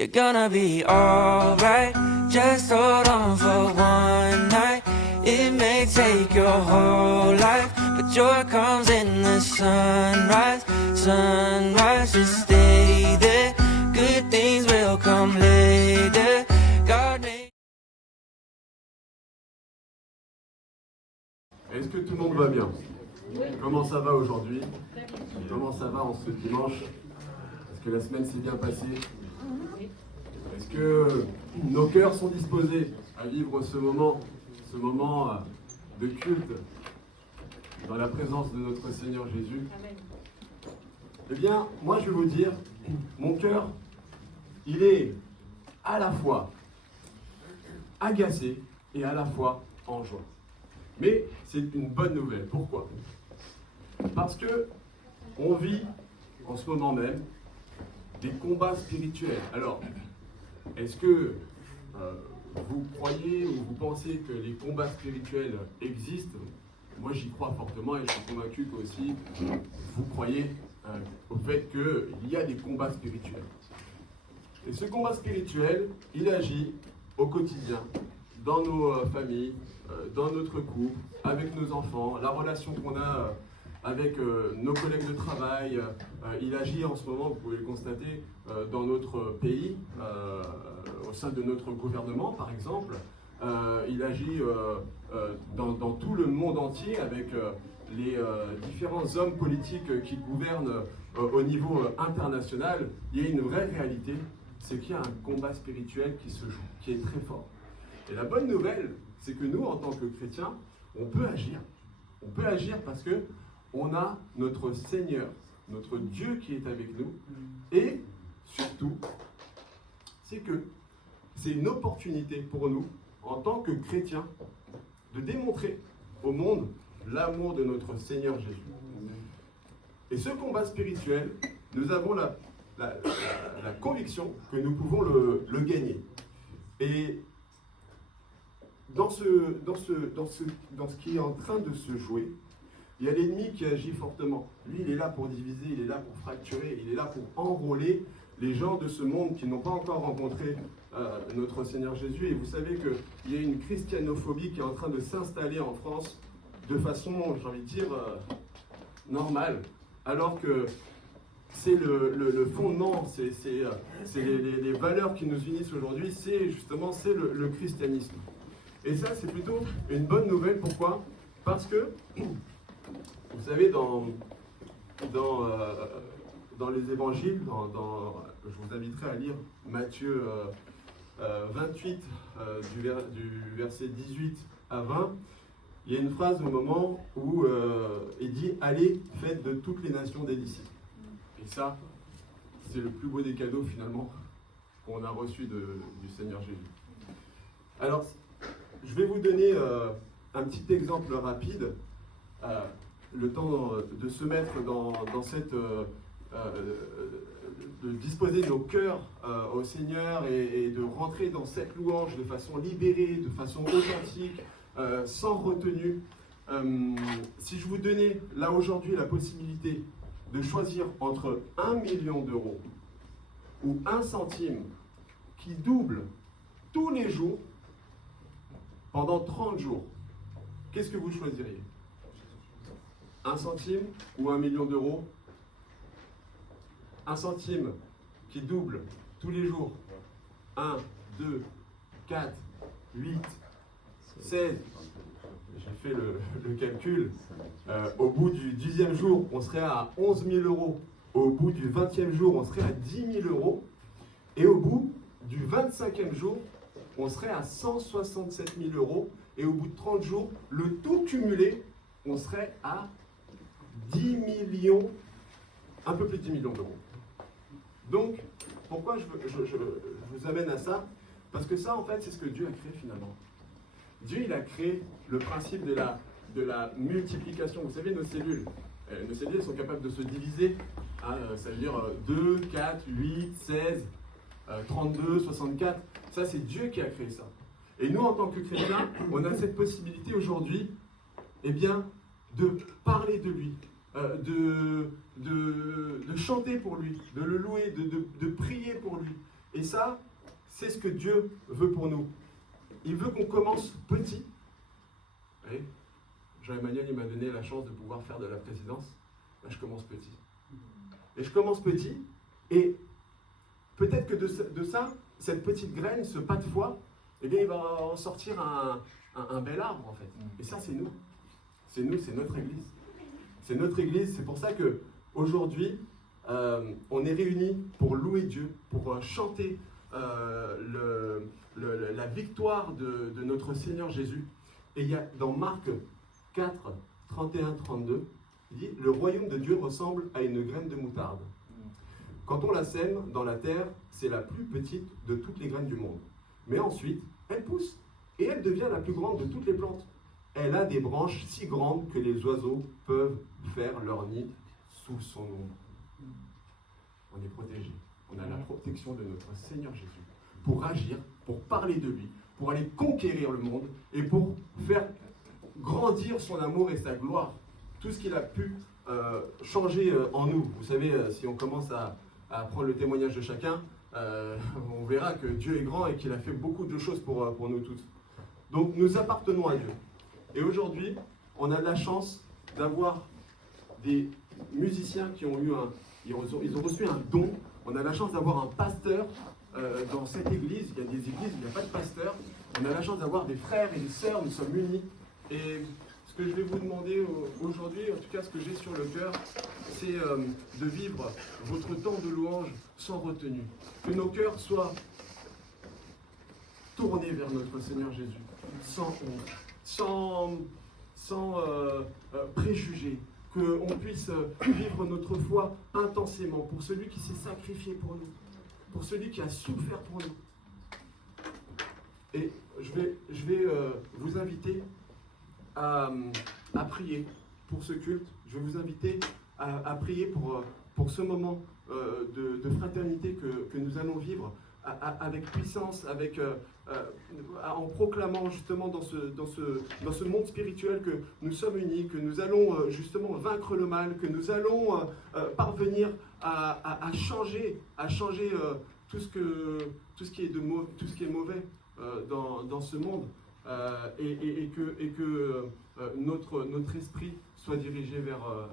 You're gonna be alright. Just hold on for one night. It may take your whole life, but joy comes in the sunrise. Sunrise, just stay there. Good things will come later. God made... Est-ce que tout le monde va bien? Comment ça va aujourd'hui? Comment ça va en ce dimanche? Est-ce que la semaine s'est bien passée? Est-ce que nos cœurs sont disposés à vivre ce moment de culte dans la présence de notre Seigneur Jésus? Eh bien, moi je vais vous dire, mon cœur, il est à la fois agacé et à la fois en joie. Mais c'est une bonne nouvelle. Pourquoi? Parce que on vit en ce moment même des combats spirituels. Alors, est-ce que vous croyez ou vous pensez que les combats spirituels existent? Moi, j'y crois fortement et je suis convaincu que aussi vous croyez au fait qu'il y a des combats spirituels. Et ce combat spirituel, il agit au quotidien, dans nos familles, dans notre couple, avec nos enfants, la relation qu'on a avec nos collègues de travail. Il agit en ce moment, vous pouvez le constater, dans notre pays, au sein de notre gouvernement par exemple. Il agit dans tout le monde entier avec les différents hommes politiques qui gouvernent au niveau international. Il y a une vraie réalité, c'est qu'il y a un combat spirituel qui se joue, qui est très fort. Et la bonne nouvelle, c'est que nous, en tant que chrétiens, on peut agir. On peut agir parce que on a notre Seigneur, notre Dieu qui est avec nous. Et surtout, c'est que c'est une opportunité pour nous, en tant que chrétiens, de démontrer au monde l'amour de notre Seigneur Jésus. Et ce combat spirituel, nous avons la conviction que nous pouvons le gagner. Et dans ce qui est en train de se jouer, il y a l'ennemi qui agit fortement. Lui, il est là pour diviser, il est là pour fracturer, il est là pour enrôler les gens de ce monde qui n'ont pas encore rencontré notre Seigneur Jésus. Et vous savez qu'il y a une christianophobie qui est en train de s'installer en France de façon, j'ai envie de dire, normale, alors que c'est le fondement, c'est les valeurs qui nous unissent aujourd'hui, c'est justement le christianisme. Et ça, c'est plutôt une bonne nouvelle. Pourquoi? Parce que, vous savez, dans les évangiles, je vous inviterai à lire Matthieu 28, du verset 18 à 20, il y a une phrase au moment où il dit « Allez, faites de toutes les nations des disciples ». Et ça, c'est le plus beau des cadeaux finalement qu'on a reçu du Seigneur Jésus. Alors, je vais vous donner un petit exemple rapide, le temps de se mettre dans cette... de disposer nos cœurs au Seigneur et de rentrer dans cette louange de façon libérée, de façon authentique, sans retenue. Si je vous donnais là aujourd'hui la possibilité de choisir entre 1 million d'euros ou 1 centime qui double tous les jours pendant 30 jours, qu'est-ce que vous choisiriez? 1 centime ou 1 million d'euros? 1 centime qui double tous les jours. 1, 2, 4, 8, 16. J'ai fait le calcul. Au bout du 10e jour, on serait à 11 000 euros. Au bout du 20e jour, on serait à 10 000 euros. Et au bout du 25e jour, on serait à 167 000 euros. Et au bout de 30 jours, le tout cumulé, on serait à 10 millions, un peu plus de 10 millions d'euros. Donc, pourquoi je vous amène à ça? Parce que ça, en fait, c'est ce que Dieu a créé finalement. Dieu, il a créé le principe de la multiplication. Vous savez, nos cellules sont capables de se diviser. Ça veut dire 2, 4, 8, 16, 32, 64. Ça, c'est Dieu qui a créé ça. Et nous, en tant que chrétiens, on a cette possibilité aujourd'hui, eh bien, de parler de lui, de chanter pour lui, de le louer, de prier pour lui. Et ça, c'est ce que Dieu veut pour nous. Il veut qu'on commence petit. Vous voyez, Jean-Emmanuel, il m'a donné la chance de pouvoir faire de la présidence. Là, je commence petit. Et je commence petit, et peut-être que de ça, cette petite graine, ce pas de foi, eh bien, il va en sortir un bel arbre, en fait. Et ça, c'est nous. C'est nous, c'est notre Église. C'est notre Église, c'est pour ça qu'aujourd'hui, on est réunis pour louer Dieu, pour chanter la victoire de notre Seigneur Jésus. Et il y a dans Marc 4, 31, 32, il dit « Le royaume de Dieu ressemble à une graine de moutarde. Quand on la sème dans la terre, c'est la plus petite de toutes les graines du monde. Mais ensuite, elle pousse et elle devient la plus grande de toutes les plantes. Elle a des branches si grandes que les oiseaux peuvent faire leur nid sous son ombre. » On est protégé. On a la protection de notre Seigneur Jésus pour agir, pour parler de lui, pour aller conquérir le monde et pour faire grandir son amour et sa gloire. Tout ce qu'il a pu changer en nous. Vous savez, si on commence à prendre le témoignage de chacun, on verra que Dieu est grand et qu'il a fait beaucoup de choses pour nous tous. Donc nous appartenons à Dieu. Et aujourd'hui, on a la chance d'avoir des musiciens qui ont eu ils ont reçu un don. On a la chance d'avoir un pasteur dans cette église. Il y a des églises où il n'y a pas de pasteur. On a la chance d'avoir des frères et des sœurs. Nous sommes unis. Et ce que je vais vous demander aujourd'hui, en tout cas ce que j'ai sur le cœur, c'est de vivre votre temps de louange sans retenue. Que nos cœurs soient tournés vers notre Seigneur Jésus, sans honte, sans préjugés. Qu'on puisse vivre notre foi intensément pour celui qui s'est sacrifié pour nous, pour celui qui a souffert pour nous. Et je vais vous inviter à prier pour ce culte. Je vais vous inviter à prier pour ce moment de fraternité que nous allons vivre avec puissance, en proclamant justement dans ce monde spirituel que nous sommes unis, que nous allons justement vaincre le mal, que nous allons parvenir à changer tout ce qui est mauvais dans ce monde, et que notre esprit soit dirigé vers toi.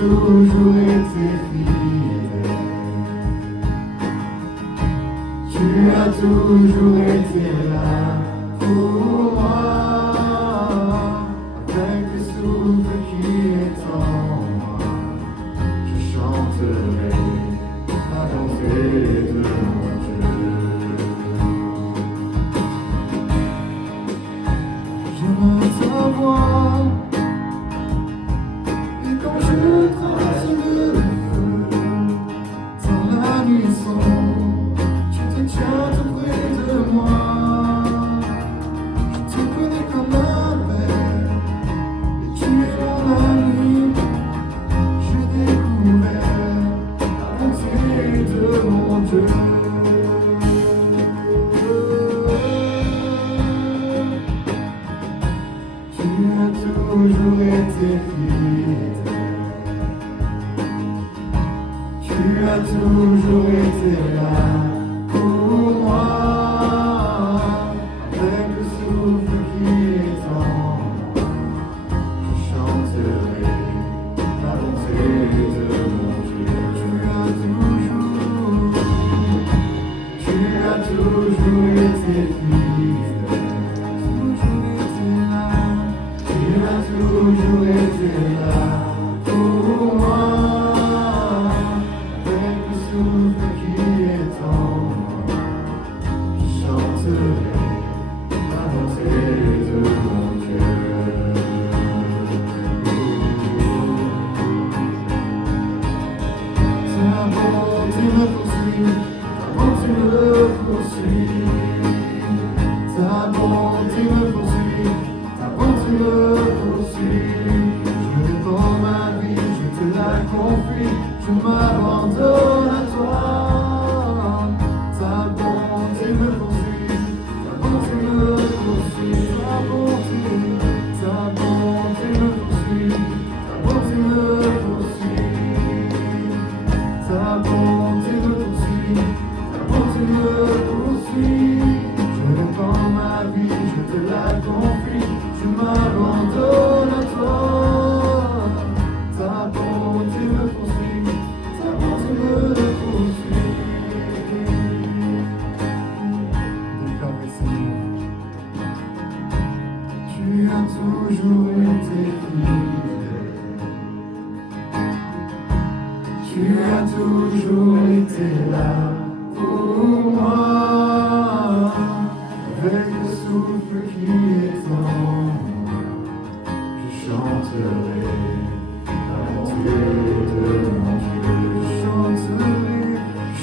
Toujours été fidèle, tu as toujours été là pour moi, avec le souffle qui est en moi, je chanterai la bonté de mon Dieu. J'aime ta voix. Toujours été fidèle, tu as toujours été là pour moi, avec le souffle qui est en moi, je chanterai la bonté de mon Dieu. Tu as toujours été fidèle. Toujours été là pour moi, avec le souffle qui est en moi, je chanterai la bonté de mon Dieu. Ta bonté me poursuit, ta bonté me poursuit, ta bonté me poursuit, ta bonté me je m'abandonne à toi, ta bonté me poursuit, ta bonté me poursuit, ta bonté me poursuit, ta bonté me poursuit, ta bonté me poursuit, ta bonté me poursuit. Je répands ma vie, je te la confie, je m'abandonne à toi. Ta bonté me poursuit, ta bonté me poursuit. Déclarez Seigneur, tu as toujours été fidèle, tu as toujours été là pour moi, avec le souffle qui est en moi, je chanterai.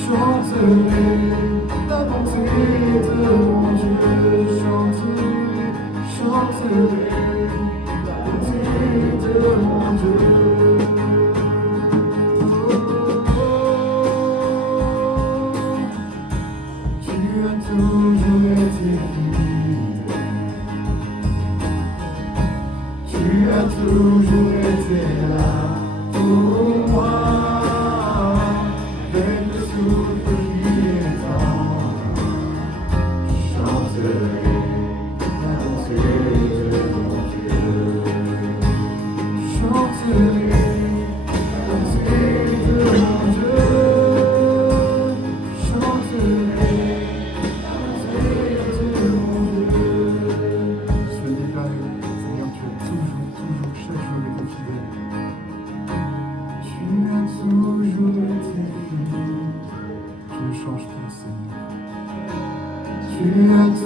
Chanterai la bonté de mon Dieu, chanterai la bonté de mon Dieu.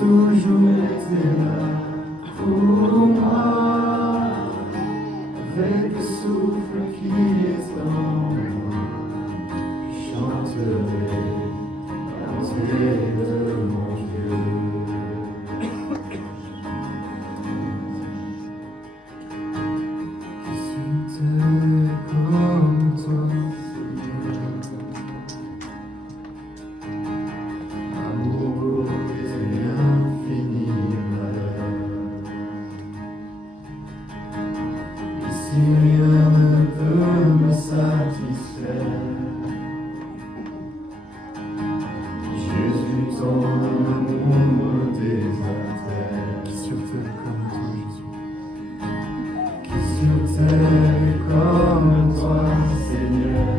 toujours été là pour moi, avec le souffle qui est en moi, je chanterai la bonté de mon Dieu. Qui suis-je comme toi, Seigneur? Amour et infini malheur. Ici rien ne peut me satisfaire. Jésus, ton amour me désaltère. Qui sur terre comme toi, Jésus? Qui sur terre comme toi, Seigneur?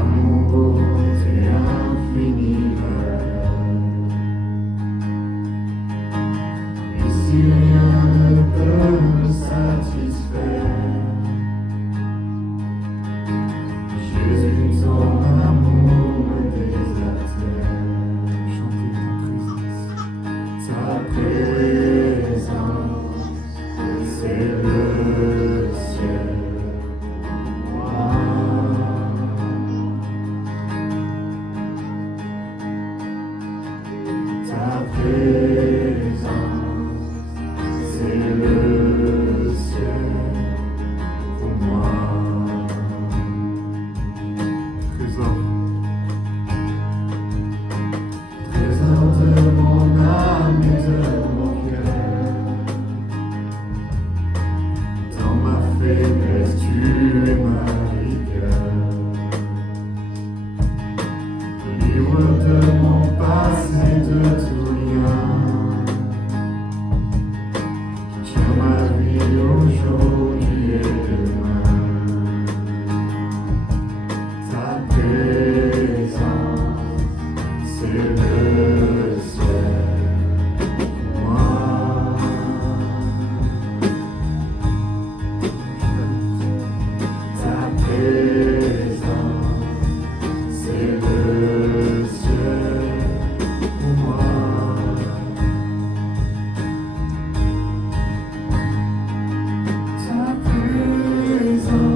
Amour et infini malheur. Ici rien ne peut me satisfaire. Jésus, ton amour me désaltère. Chantez ta présence, c'est le ciel pour moi. Ta présence, c'est le ciel pour moi. Trésor, trésor de mon âme et de mon cœur. Dans ma faiblesse, tu es ma rigueur. Libre de mon passé, de tout lien. Tu tiens ma vie aujourd'hui et demain. Ta présence, c'est le ciel pour moi. Ta présence, c'est le ciel pour moi. Ta présence,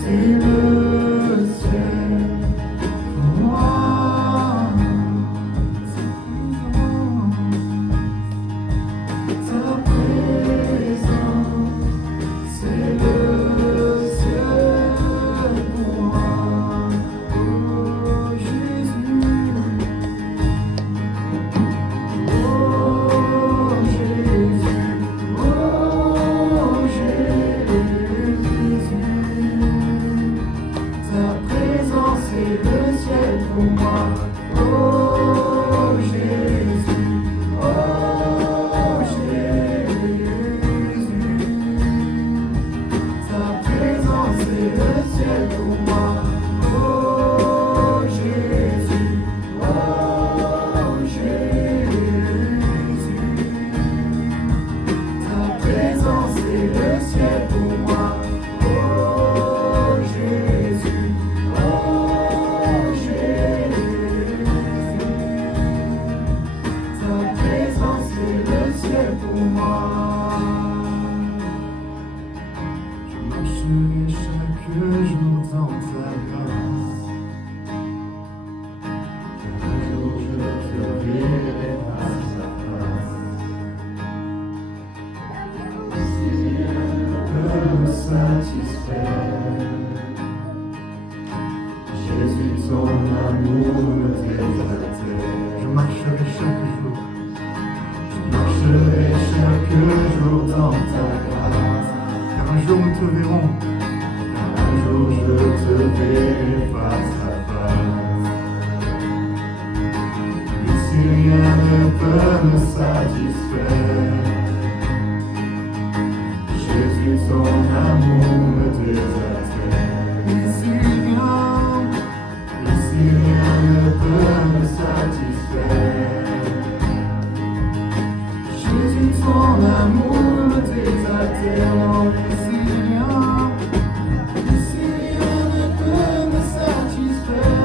c'est le ciel pour moi. Ta présence, c'est le ciel pour moi. Oh Jésus, oh Jésus, oh Jésus. Ta présence est le ciel pour moi. Oh Jésus, oh Jésus. Ta présence est le ciel pour moi. Oh Jésus, oh Jésus. Ta présence est le ciel pour moi. Oh Jésus, oh Jésus. Ta présence est le ciel pour moi. Je marcherai chaque jour dans ta grâce. Un jour je te verrai face à face. Si rien ne peut me satisfaire, Jésus, ton amour me désaltère. Je marcherai chaque jour. Je marcherai chaque jour dans ta grâce. Car un jour nous te verrons. Car un jour je te verrai face à face. Ici rien ne peut me satisfaire. Jésus, ton amour me désaltère. Ici rien ne peut me satisfaire. Jésus, ton amour me désaltère. Ici rien ne peut me satisfaire.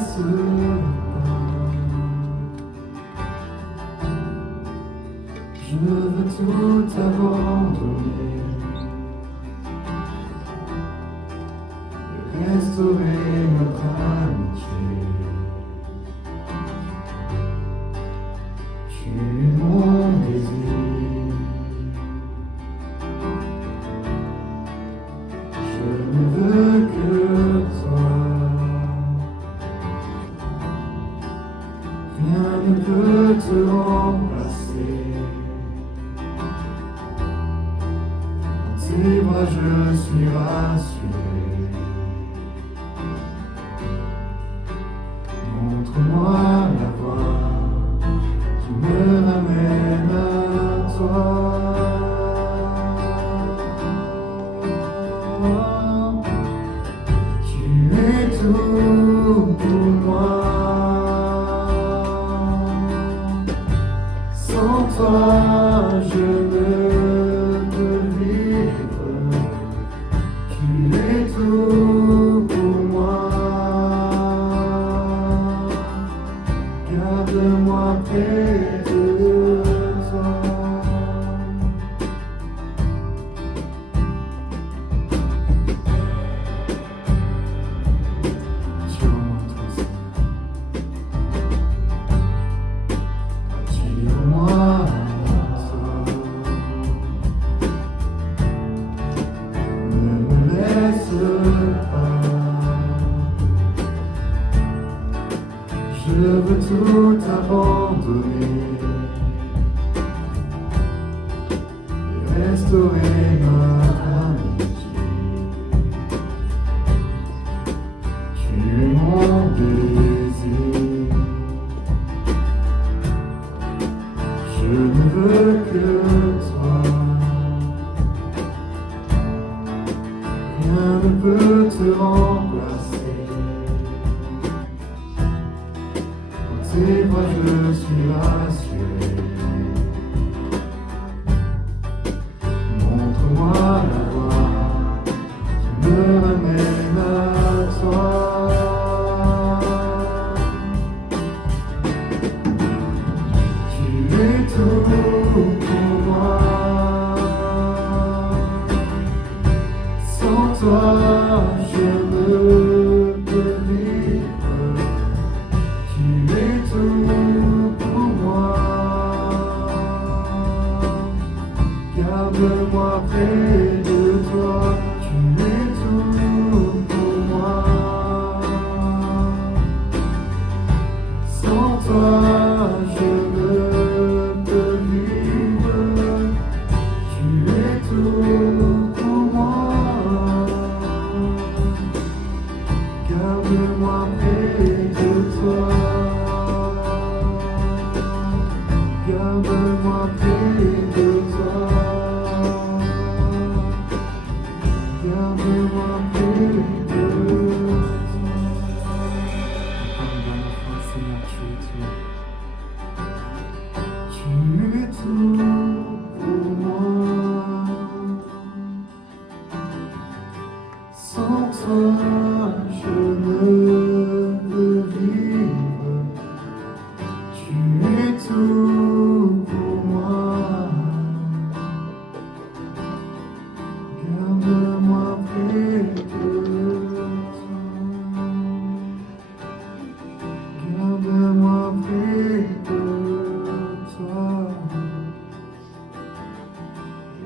laisse pas. Je veux tout abandonner et restaurer notre amitié. Tu es mon désir. Je ne veux que toi. Rien ne peut te remplacer. Dans tes bras je suis rassuré. Montre-moi la voie qui me ramène à toi. Tu es tout pour moi. Sans toi, je ne peux vivre. Tu es tout pour moi. Garde-moi près de toi. Attire-moi toi, attire-moi toi. Ne me laisse pas. Je veux tout abandonner et restaurer notre amitié. Tu es mon désir. Je ne veux que toi. Rien ne peut te remplacer. Dans tes bras je suis rassuré. Montre-moi la voie qui me ramène à toi. Tu es tout pour moi. Sans toi, je ne peux vivre. Tu es tout pour moi. Garde-moi près de toi. Tu es tout pour moi. Sans toi, je ne peux vivre. Tu es tout pour moi. Garde-moi près de toi. Garde-moi près de toi. Garde-moi près de toi. Seigneur, tu es tout pour moi. Sans toi, je ne peux vivre. Tu es tout pour moi. Garde-moi près de toi. Garde-moi près de toi.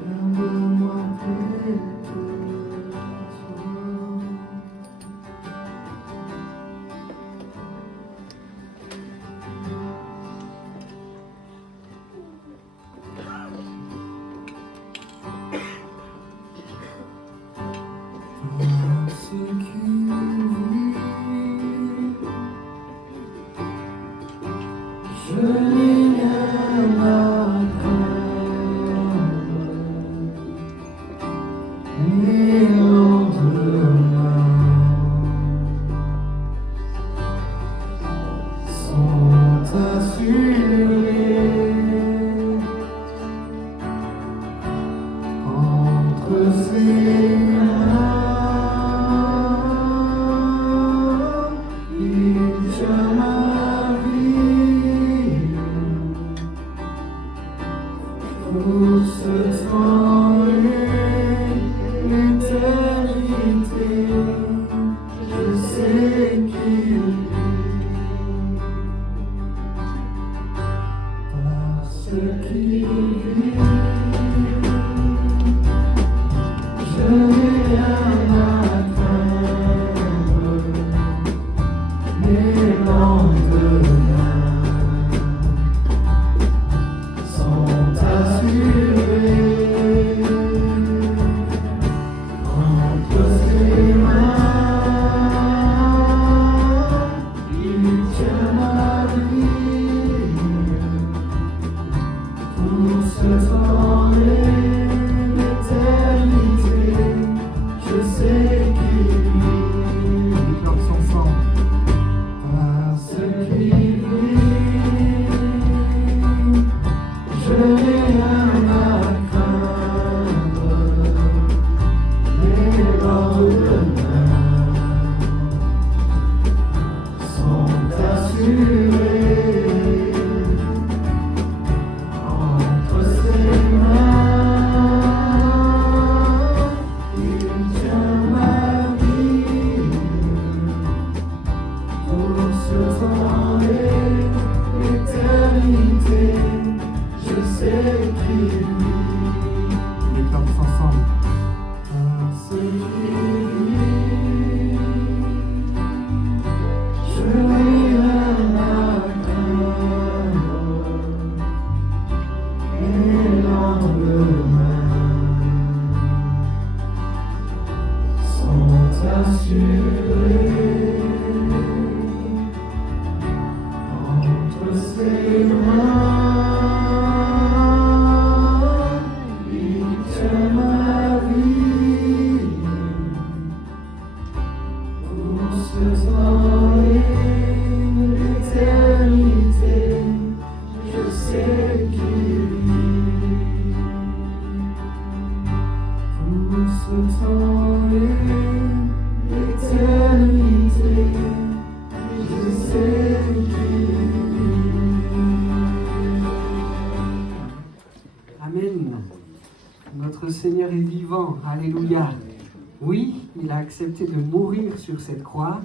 Garde-moi près de toi. sais qu'il vit. Les cœurs sont ensemble. Parce qu'il vit, je n'ai rien à craindre. Les lendemains sont assurés entre ses mains. Il tient ma vie pour ce temps et l'éternité. Je sais qu'il vit. Les cœurs ensemble. Parce qu'il vit, je n'ai rien à craindre. Les lendemains sont assurés entre ses mains. Il tient ma vie pour ce temps et l'éternité. Je sais qu'il vit pour ce temps et l'éternité. Je sais qu'il vit. Amen. Notre Seigneur est vivant. Alléluia. Oui, il a accepté de mourir sur cette croix,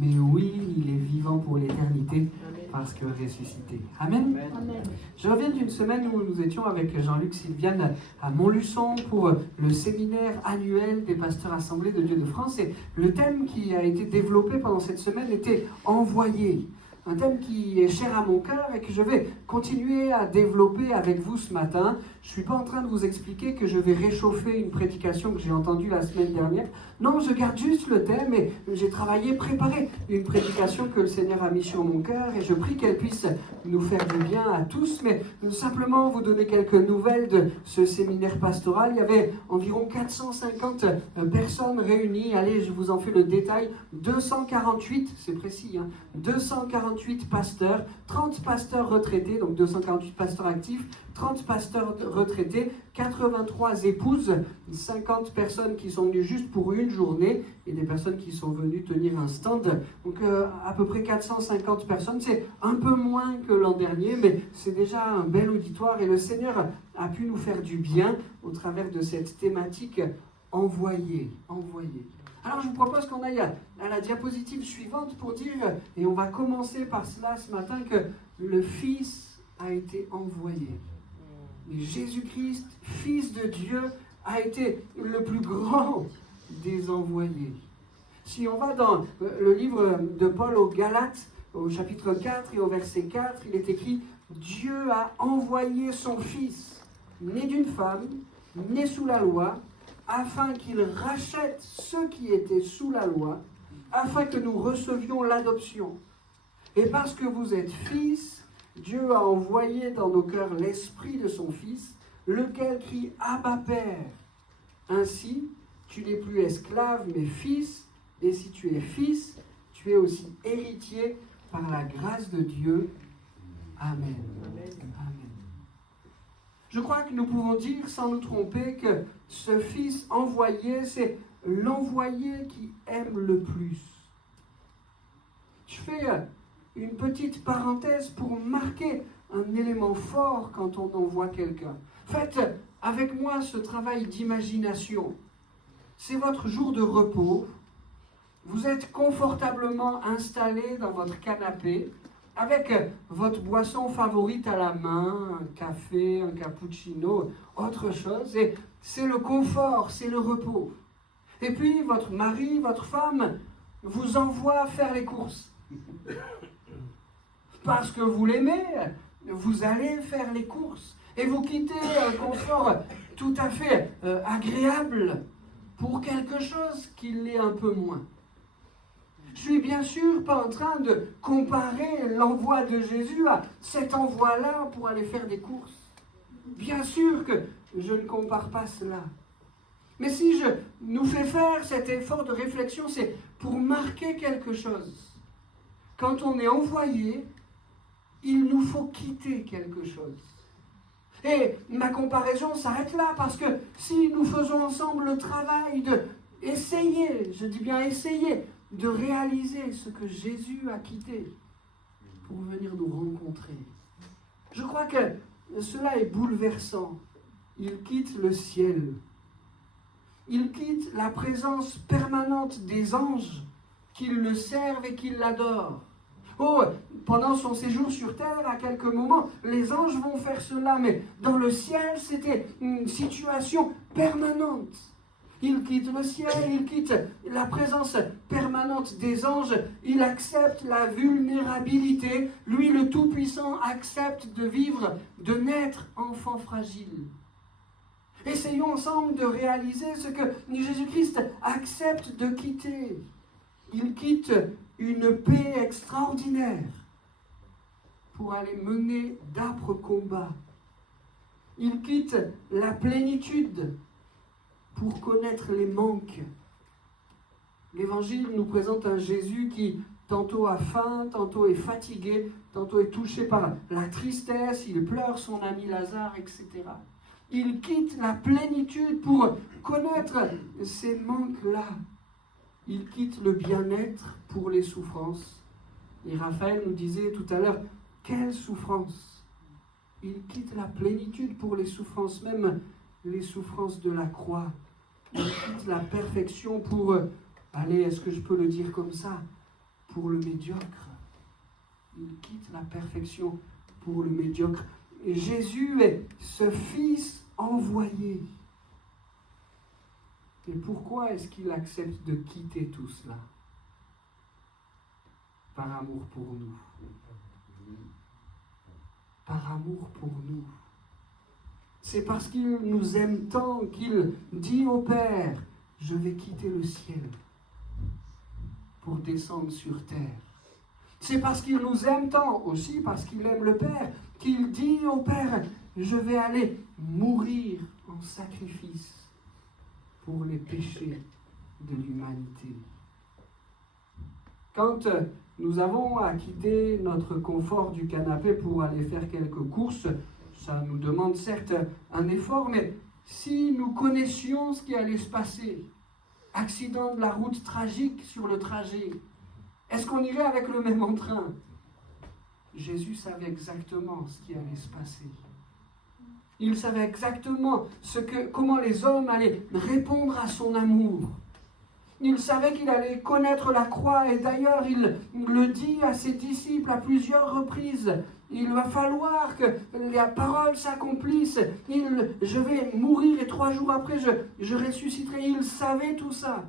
mais oui, il est vivant pour l'éternité parce que ressuscité. Amen. Je reviens d'une semaine où nous étions avec Jean-Luc Sylviane à Montluçon pour le séminaire annuel des pasteurs assemblés de Dieu de France. Et le thème qui a été développé pendant cette semaine était « Envoyer ». Un thème qui est cher à mon cœur et que je vais continuer à développer avec vous ce matin. Je ne suis pas en train de vous expliquer que je vais réchauffer une prédication que j'ai entendue la semaine dernière. Non, je garde juste le thème et j'ai préparé une prédication que le Seigneur a mis sur mon cœur et je prie qu'elle puisse nous faire du bien à tous. Mais simplement vous donner quelques nouvelles de ce séminaire pastoral. Il y avait environ 450 personnes réunies. Allez, je vous en fais le détail. 248, c'est précis, 248 pasteurs, 30 pasteurs retraités, donc 248 pasteurs actifs, 30 pasteurs retraités, 83 épouses, 50 personnes qui sont venues juste pour une journée et des personnes qui sont venues tenir un stand. Donc à peu près 450 personnes, c'est un peu moins que l'an dernier, mais c'est déjà un bel auditoire et le Seigneur a pu nous faire du bien au travers de cette thématique envoyer. Alors je vous propose qu'on aille à la diapositive suivante pour dire, et on va commencer par cela ce matin, que le Fils a été envoyé. Et Jésus-Christ, Fils de Dieu, a été le plus grand des envoyés. Si on va dans le livre de Paul aux Galates, au chapitre 4 et au verset 4, il est écrit « Dieu a envoyé son Fils, né d'une femme, né sous la loi, afin qu'il rachète ceux qui étaient sous la loi, afin que nous recevions l'adoption. Et parce que vous êtes fils, Dieu a envoyé dans nos cœurs l'esprit de son Fils, lequel crie « Abba, Père ». Ainsi, tu n'es plus esclave, mais fils, et si tu es fils, tu es aussi héritier par la grâce de Dieu. Amen. Amen. Je crois que nous pouvons dire, sans nous tromper, que ce Fils envoyé, c'est l'envoyé qui aime le plus. Je fais une petite parenthèse pour marquer un élément fort quand on envoie quelqu'un. Faites avec moi ce travail d'imagination. C'est votre jour de repos. Vous êtes confortablement installé dans votre canapé, avec votre boisson favorite à la main, un café, un cappuccino, autre chose. Et c'est le confort, c'est le repos. Et puis votre mari, votre femme vous envoie faire les courses. Parce que vous l'aimez, vous allez faire les courses. Et vous quittez un confort tout à fait agréable pour quelque chose qui l'est un peu moins. Je suis bien sûr pas en train de comparer l'envoi de Jésus à cet envoi-là pour aller faire des courses. Bien sûr que je ne compare pas cela. Mais si je nous fais faire cet effort de réflexion, c'est pour marquer quelque chose. Quand on est envoyé, il nous faut quitter quelque chose. Et ma comparaison s'arrête là, parce que si nous faisons ensemble le travail de essayer, je dis bien essayer, de réaliser ce que Jésus a quitté pour venir nous rencontrer, je crois que cela est bouleversant. Il quitte le ciel. Il quitte la présence permanente des anges qui le servent et qui l'adorent. Oh, pendant son séjour sur terre, à quelques moments, les anges vont faire cela, mais dans le ciel, c'était une situation permanente. Il quitte le ciel, il quitte la présence permanente des anges, il accepte la vulnérabilité. Lui, le Tout-Puissant, accepte de vivre, de naître enfant fragile. Essayons ensemble de réaliser ce que Jésus-Christ accepte de quitter. Il quitte une paix extraordinaire pour aller mener d'âpres combats. Il quitte la plénitude pour connaître les manques. L'Évangile nous présente un Jésus qui tantôt a faim, tantôt est fatigué, tantôt est touché par la tristesse, il pleure son ami Lazare, etc. Il quitte la plénitude pour connaître ces manques-là. Il quitte le bien-être pour les souffrances. Et Raphaël nous disait tout à l'heure, quelle souffrance! Il quitte la plénitude pour les souffrances, même les souffrances de la croix. Il quitte la perfection pour, allez, est-ce que je peux le dire comme ça, pour le médiocre. Il quitte la perfection pour le médiocre. Et Jésus est ce Fils envoyé. Et pourquoi est-ce qu'il accepte de quitter tout cela? Par amour pour nous. Par amour pour nous. C'est parce qu'il nous aime tant qu'il dit au Père, je vais quitter le ciel pour descendre sur terre. C'est parce qu'il nous aime tant, aussi parce qu'il aime le Père, qu'il dit au Père, je vais aller mourir en sacrifice pour les péchés de l'humanité. Quand nous avons à quitter notre confort du canapé pour aller faire quelques courses, ça nous demande certes un effort, mais si nous connaissions ce qui allait se passer, accident de la route tragique sur le trajet, est-ce qu'on irait avec le même entrain? Jésus savait exactement ce qui allait se passer. Il savait exactement comment les hommes allaient répondre à son amour. Il savait qu'il allait connaître la croix, et d'ailleurs il le dit à ses disciples à plusieurs reprises. Il va falloir que la parole s'accomplisse. Je vais mourir et 3 jours après je ressusciterai. Il savait tout ça.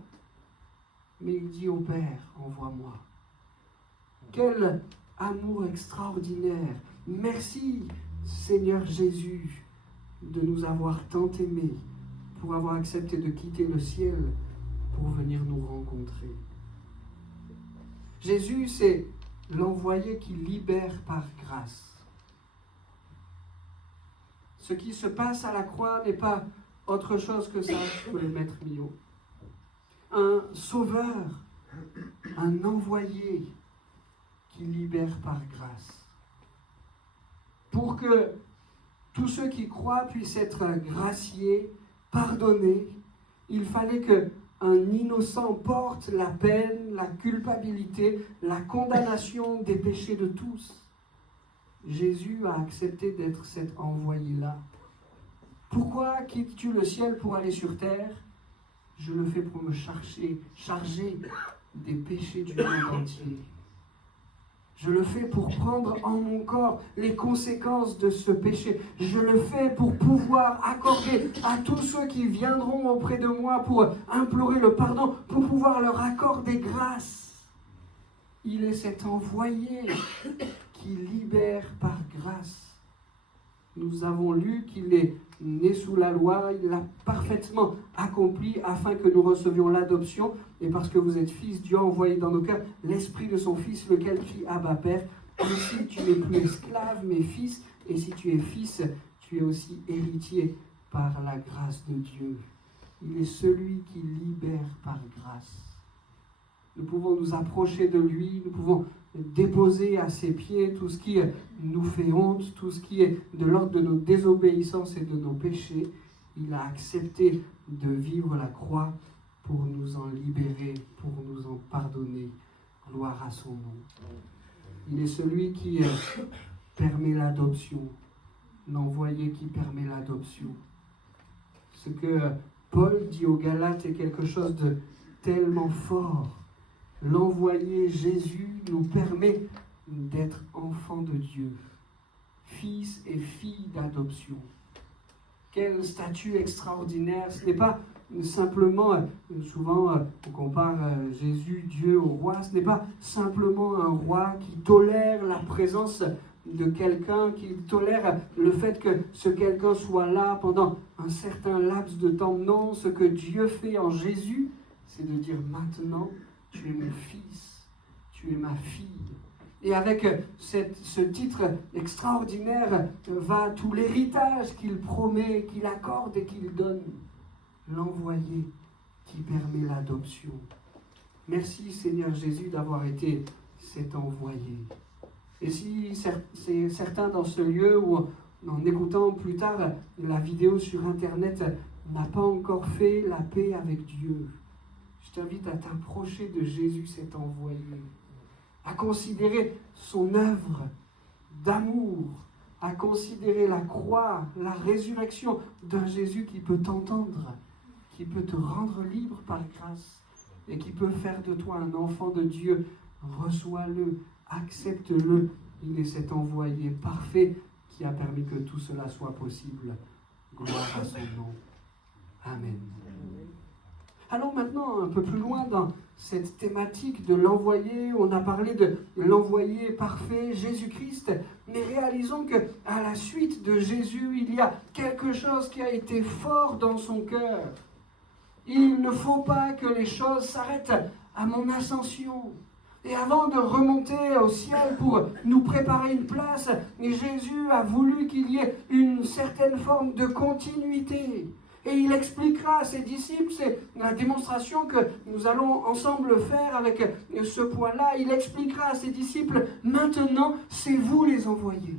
Mais il dit au Père, envoie-moi. Quel amour extraordinaire. Merci Seigneur Jésus de nous avoir tant aimés, pour avoir accepté de quitter le ciel pour venir nous rencontrer. Jésus, c'est l'envoyé qui libère par grâce. Ce qui se passe à la croix n'est pas autre chose que ça, je peux le mettre mieux. Un sauveur, un envoyé qui libère par grâce. Pour que tous ceux qui croient puissent être graciés, pardonnés, il fallait qu'un innocent porte la peine, la culpabilité, la condamnation des péchés de tous. Jésus a accepté d'être cet envoyé-là. Pourquoi quittes-tu le ciel pour aller sur terre? Je le fais pour me charger des péchés du monde entier. Je le fais pour prendre en mon corps les conséquences de ce péché. Je le fais pour pouvoir accorder à tous ceux qui viendront auprès de moi pour implorer le pardon, pour pouvoir leur accorder grâce. Il est cet envoyé qui libère par grâce. Nous avons lu qu'il est né sous la loi, il l'a parfaitement accompli afin que nous recevions l'adoption. Et parce que vous êtes fils, Dieu a envoyé dans nos cœurs l'esprit de son Fils, lequel crie Abba Père. Ainsi tu n'es plus esclave, mais fils. Et si tu es fils, tu es aussi héritier par la grâce de Dieu. Il est celui qui libère par grâce. Nous pouvons nous approcher de lui, nous pouvons déposer à ses pieds tout ce qui nous fait honte, tout ce qui est de l'ordre de nos désobéissances et de nos péchés. Il a accepté de vivre la croix pour nous en libérer, pour nous en pardonner. Gloire à son nom. Il est celui qui permet l'adoption, l'envoyé qui permet l'adoption. Ce que Paul dit aux Galates est quelque chose de tellement fort. L'envoyé Jésus nous permet d'être enfants de Dieu, fils et filles d'adoption. Quel statut extraordinaire! Ce n'est pas simplement, souvent on compare Jésus, Dieu au roi, ce n'est pas simplement un roi qui tolère la présence de quelqu'un, qui tolère le fait que ce quelqu'un soit là pendant un certain laps de temps. Non, ce que Dieu fait en Jésus, c'est de dire maintenant, tu es mon fils, tu es ma fille. Et avec ce titre extraordinaire va tout l'héritage qu'il promet, qu'il accorde et qu'il donne. L'envoyé qui permet l'adoption. Merci Seigneur Jésus d'avoir été cet envoyé. Et si c'est certains dans ce lieu où, en écoutant plus tard la vidéo sur Internet, n'a pas encore fait la paix avec Dieu, je t'invite à t'approcher de Jésus, cet envoyé, à considérer son œuvre d'amour, à considérer la croix, la résurrection d'un Jésus qui peut t'entendre, qui peut te rendre libre par grâce et qui peut faire de toi un enfant de Dieu. Reçois-le, accepte-le. Il est cet envoyé parfait qui a permis que tout cela soit possible. Gloire à son nom. Amen. Allons maintenant un peu plus loin dans cette thématique de l'envoyé. On a parlé de l'envoyé parfait, Jésus-Christ, mais réalisons que à la suite de Jésus, il y a quelque chose qui a été fort dans son cœur. Il ne faut pas que les choses s'arrêtent à mon ascension. Et avant de remonter au ciel pour nous préparer une place, Jésus a voulu qu'il y ait une certaine forme de continuité. Et il expliquera à ses disciples, c'est la démonstration que nous allons ensemble faire avec ce point-là, il expliquera à ses disciples, maintenant c'est vous les envoyés.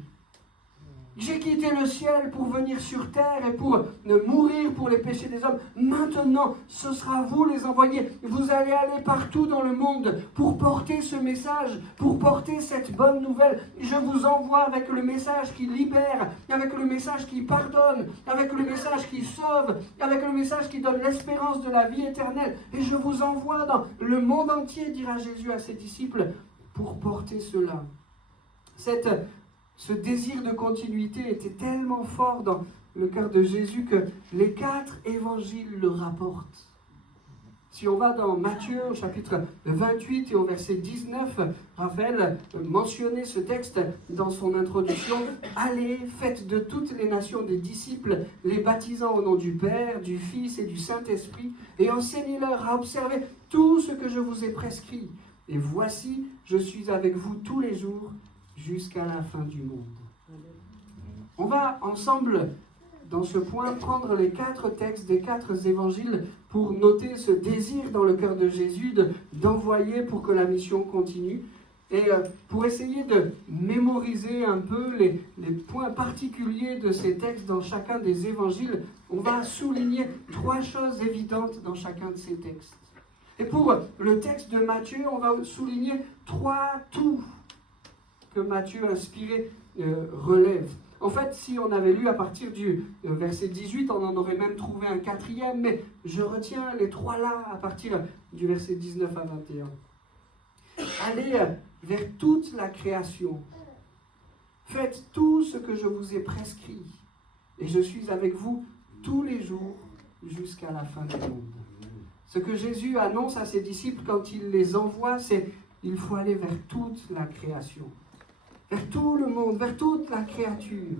J'ai quitté le ciel pour venir sur terre et pour mourir pour les péchés des hommes. Maintenant, ce sera vous les envoyés. Vous allez aller partout dans le monde pour porter ce message, pour porter cette bonne nouvelle. Je vous envoie avec le message qui libère, avec le message qui pardonne, avec le message qui sauve, avec le message qui donne l'espérance de la vie éternelle. Et je vous envoie dans le monde entier, dira Jésus à ses disciples, pour porter cela. Ce désir de continuité était tellement fort dans le cœur de Jésus que les 4 évangiles le rapportent. Si on va dans Matthieu au chapitre 28 et au verset 19, Raphaël mentionnait ce texte dans son introduction. « Allez, faites de toutes les nations des disciples, les baptisant au nom du Père, du Fils et du Saint-Esprit, et enseignez-leur à observer tout ce que je vous ai prescrit. Et voici, je suis avec vous tous les jours, jusqu'à la fin du monde. » On va ensemble, dans ce point, prendre les 4 textes des 4 évangiles pour noter ce désir dans le cœur de Jésus d'envoyer pour que la mission continue. Et pour essayer de mémoriser un peu les points particuliers de ces textes dans chacun des évangiles, on va souligner 3 choses évidentes dans chacun de ces textes. Et pour le texte de Matthieu, on va souligner 3 tout que Matthieu inspiré relève. En fait, si on avait lu à partir du verset 18, on en aurait même trouvé un 4e, mais je retiens les 3 là à partir du verset 19 à 21. Allez vers toute la création. Faites tout ce que je vous ai prescrit, et je suis avec vous tous les jours jusqu'à la fin du monde. Ce que Jésus annonce à ses disciples quand il les envoie, c'est il faut aller vers toute la création. Vers tout le monde, vers toute la créature.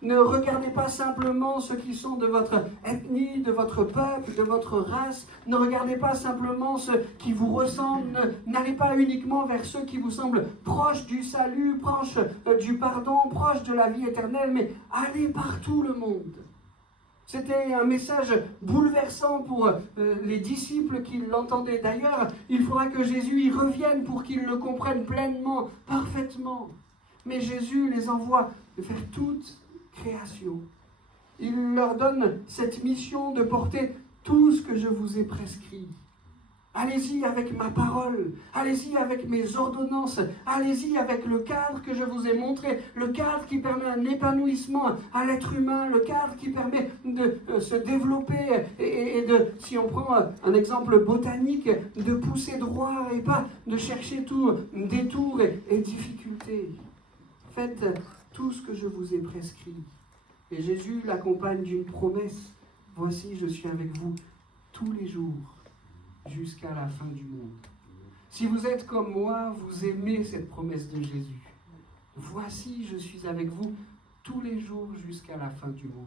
Ne regardez pas simplement ceux qui sont de votre ethnie, de votre peuple, de votre race. Ne regardez pas simplement ceux qui vous ressemblent. N'allez pas uniquement vers ceux qui vous semblent proches du salut, proches du pardon, proches de la vie éternelle, mais allez par tout le monde. C'était un message bouleversant pour les disciples qui l'entendaient. D'ailleurs, il faudra que Jésus y revienne pour qu'ils le comprennent pleinement, parfaitement. Mais Jésus les envoie vers toute création. Il leur donne cette mission de porter tout ce que je vous ai prescrit. Allez-y avec ma parole, allez-y avec mes ordonnances, allez-y avec le cadre que je vous ai montré, le cadre qui permet un épanouissement à l'être humain, le cadre qui permet de se développer et de, si on prend un exemple botanique, de pousser droit et pas de chercher tout détour et difficulté. Faites tout ce que je vous ai prescrit. Et Jésus l'accompagne d'une promesse. Voici, je suis avec vous tous les jours, jusqu'à la fin du monde. Si vous êtes comme moi, vous aimez cette promesse de Jésus. Voici, je suis avec vous tous les jours jusqu'à la fin du monde.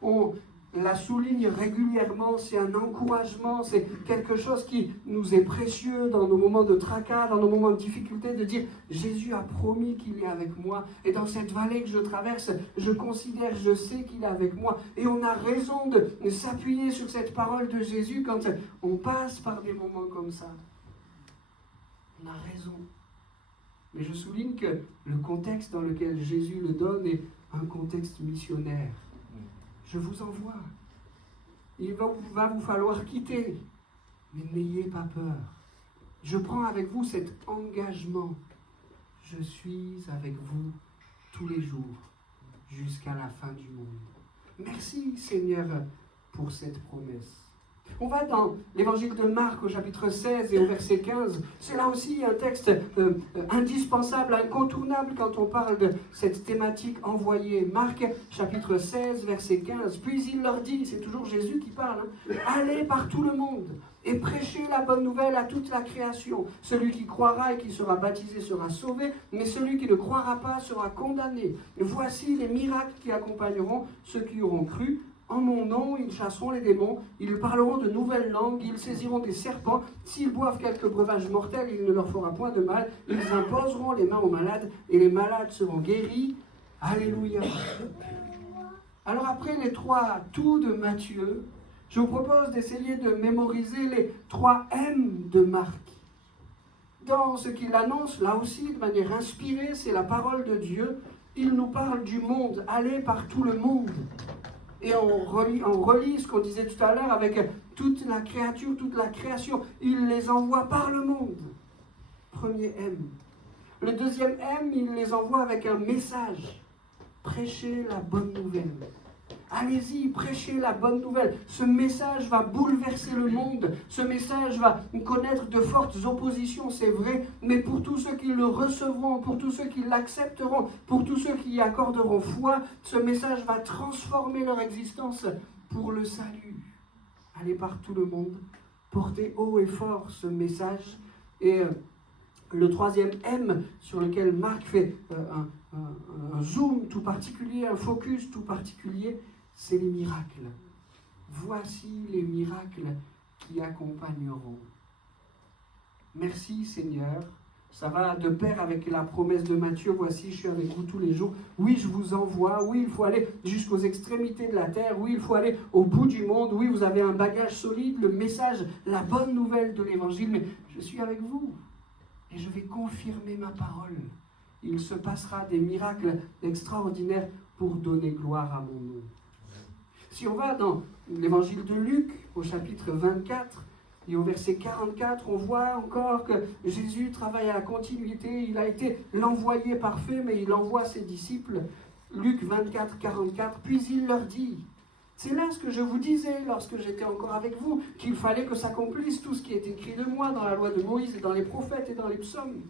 On la souligne régulièrement, c'est un encouragement, c'est quelque chose qui nous est précieux dans nos moments de tracas, dans nos moments de difficulté, de dire Jésus a promis qu'il est avec moi, et dans cette vallée que je traverse, je considère, je sais qu'il est avec moi, et on a raison de s'appuyer sur cette parole de Jésus quand on passe par des moments comme ça. On a raison. Mais je souligne que le contexte dans lequel Jésus le donne est un contexte missionnaire. Je vous envoie. Il va vous falloir quitter. Mais n'ayez pas peur. Je prends avec vous cet engagement. Je suis avec vous tous les jours, jusqu'à la fin du monde. Merci Seigneur pour cette promesse. On va dans l'évangile de Marc au chapitre 16 et au verset 15. C'est là aussi un texte indispensable, incontournable quand on parle de cette thématique envoyée. Marc chapitre 16 verset 15. Puis il leur dit, c'est toujours Jésus qui parle, allez par tout le monde et prêchez la bonne nouvelle à toute la création. Celui qui croira et qui sera baptisé sera sauvé, mais celui qui ne croira pas sera condamné. Voici les miracles qui accompagneront ceux qui auront cru. En mon nom, ils chasseront les démons, ils parleront de nouvelles langues, ils saisiront des serpents. S'ils boivent quelques breuvages mortels, il ne leur fera point de mal. Ils imposeront les mains aux malades et les malades seront guéris. Alléluia. Alors après les 3 tout de Matthieu, je vous propose d'essayer de mémoriser les 3 M de Marc. Dans ce qu'il annonce, là aussi, de manière inspirée, c'est la parole de Dieu. Il nous parle du monde, aller par tout le monde. Et on relit ce qu'on disait tout à l'heure avec toute la créature, toute la création. Il les envoie par le monde. Premier M. Le deuxième M, il les envoie avec un message. Prêchez la bonne nouvelle. Allez-y, prêchez la bonne nouvelle. Ce message va bouleverser le monde. Ce message va connaître de fortes oppositions, c'est vrai. Mais pour tous ceux qui le recevront, pour tous ceux qui l'accepteront, pour tous ceux qui y accorderont foi, ce message va transformer leur existence pour le salut. Allez par tout le monde, portez haut et fort ce message. Et le troisième M sur lequel Marc fait un zoom tout particulier, un focus tout particulier, c'est les miracles. Voici les miracles qui accompagneront. Merci Seigneur. Ça va de pair avec la promesse de Matthieu. Voici, je suis avec vous tous les jours. Oui, je vous envoie. Oui, il faut aller jusqu'aux extrémités de la terre. Oui, il faut aller au bout du monde. Oui, vous avez un bagage solide, le message, la bonne nouvelle de l'évangile. Mais je suis avec vous. Et je vais confirmer ma parole. Il se passera des miracles extraordinaires pour donner gloire à mon nom. Si on va dans l'évangile de Luc, au chapitre 24, et au verset 44, on voit encore que Jésus travaille à la continuité. Il a été l'envoyé parfait, mais il envoie ses disciples. Luc 24, 44, puis il leur dit, c'est là ce que je vous disais lorsque j'étais encore avec vous, qu'il fallait que s'accomplisse tout ce qui est écrit de moi dans la loi de Moïse et dans les prophètes et dans les psaumes.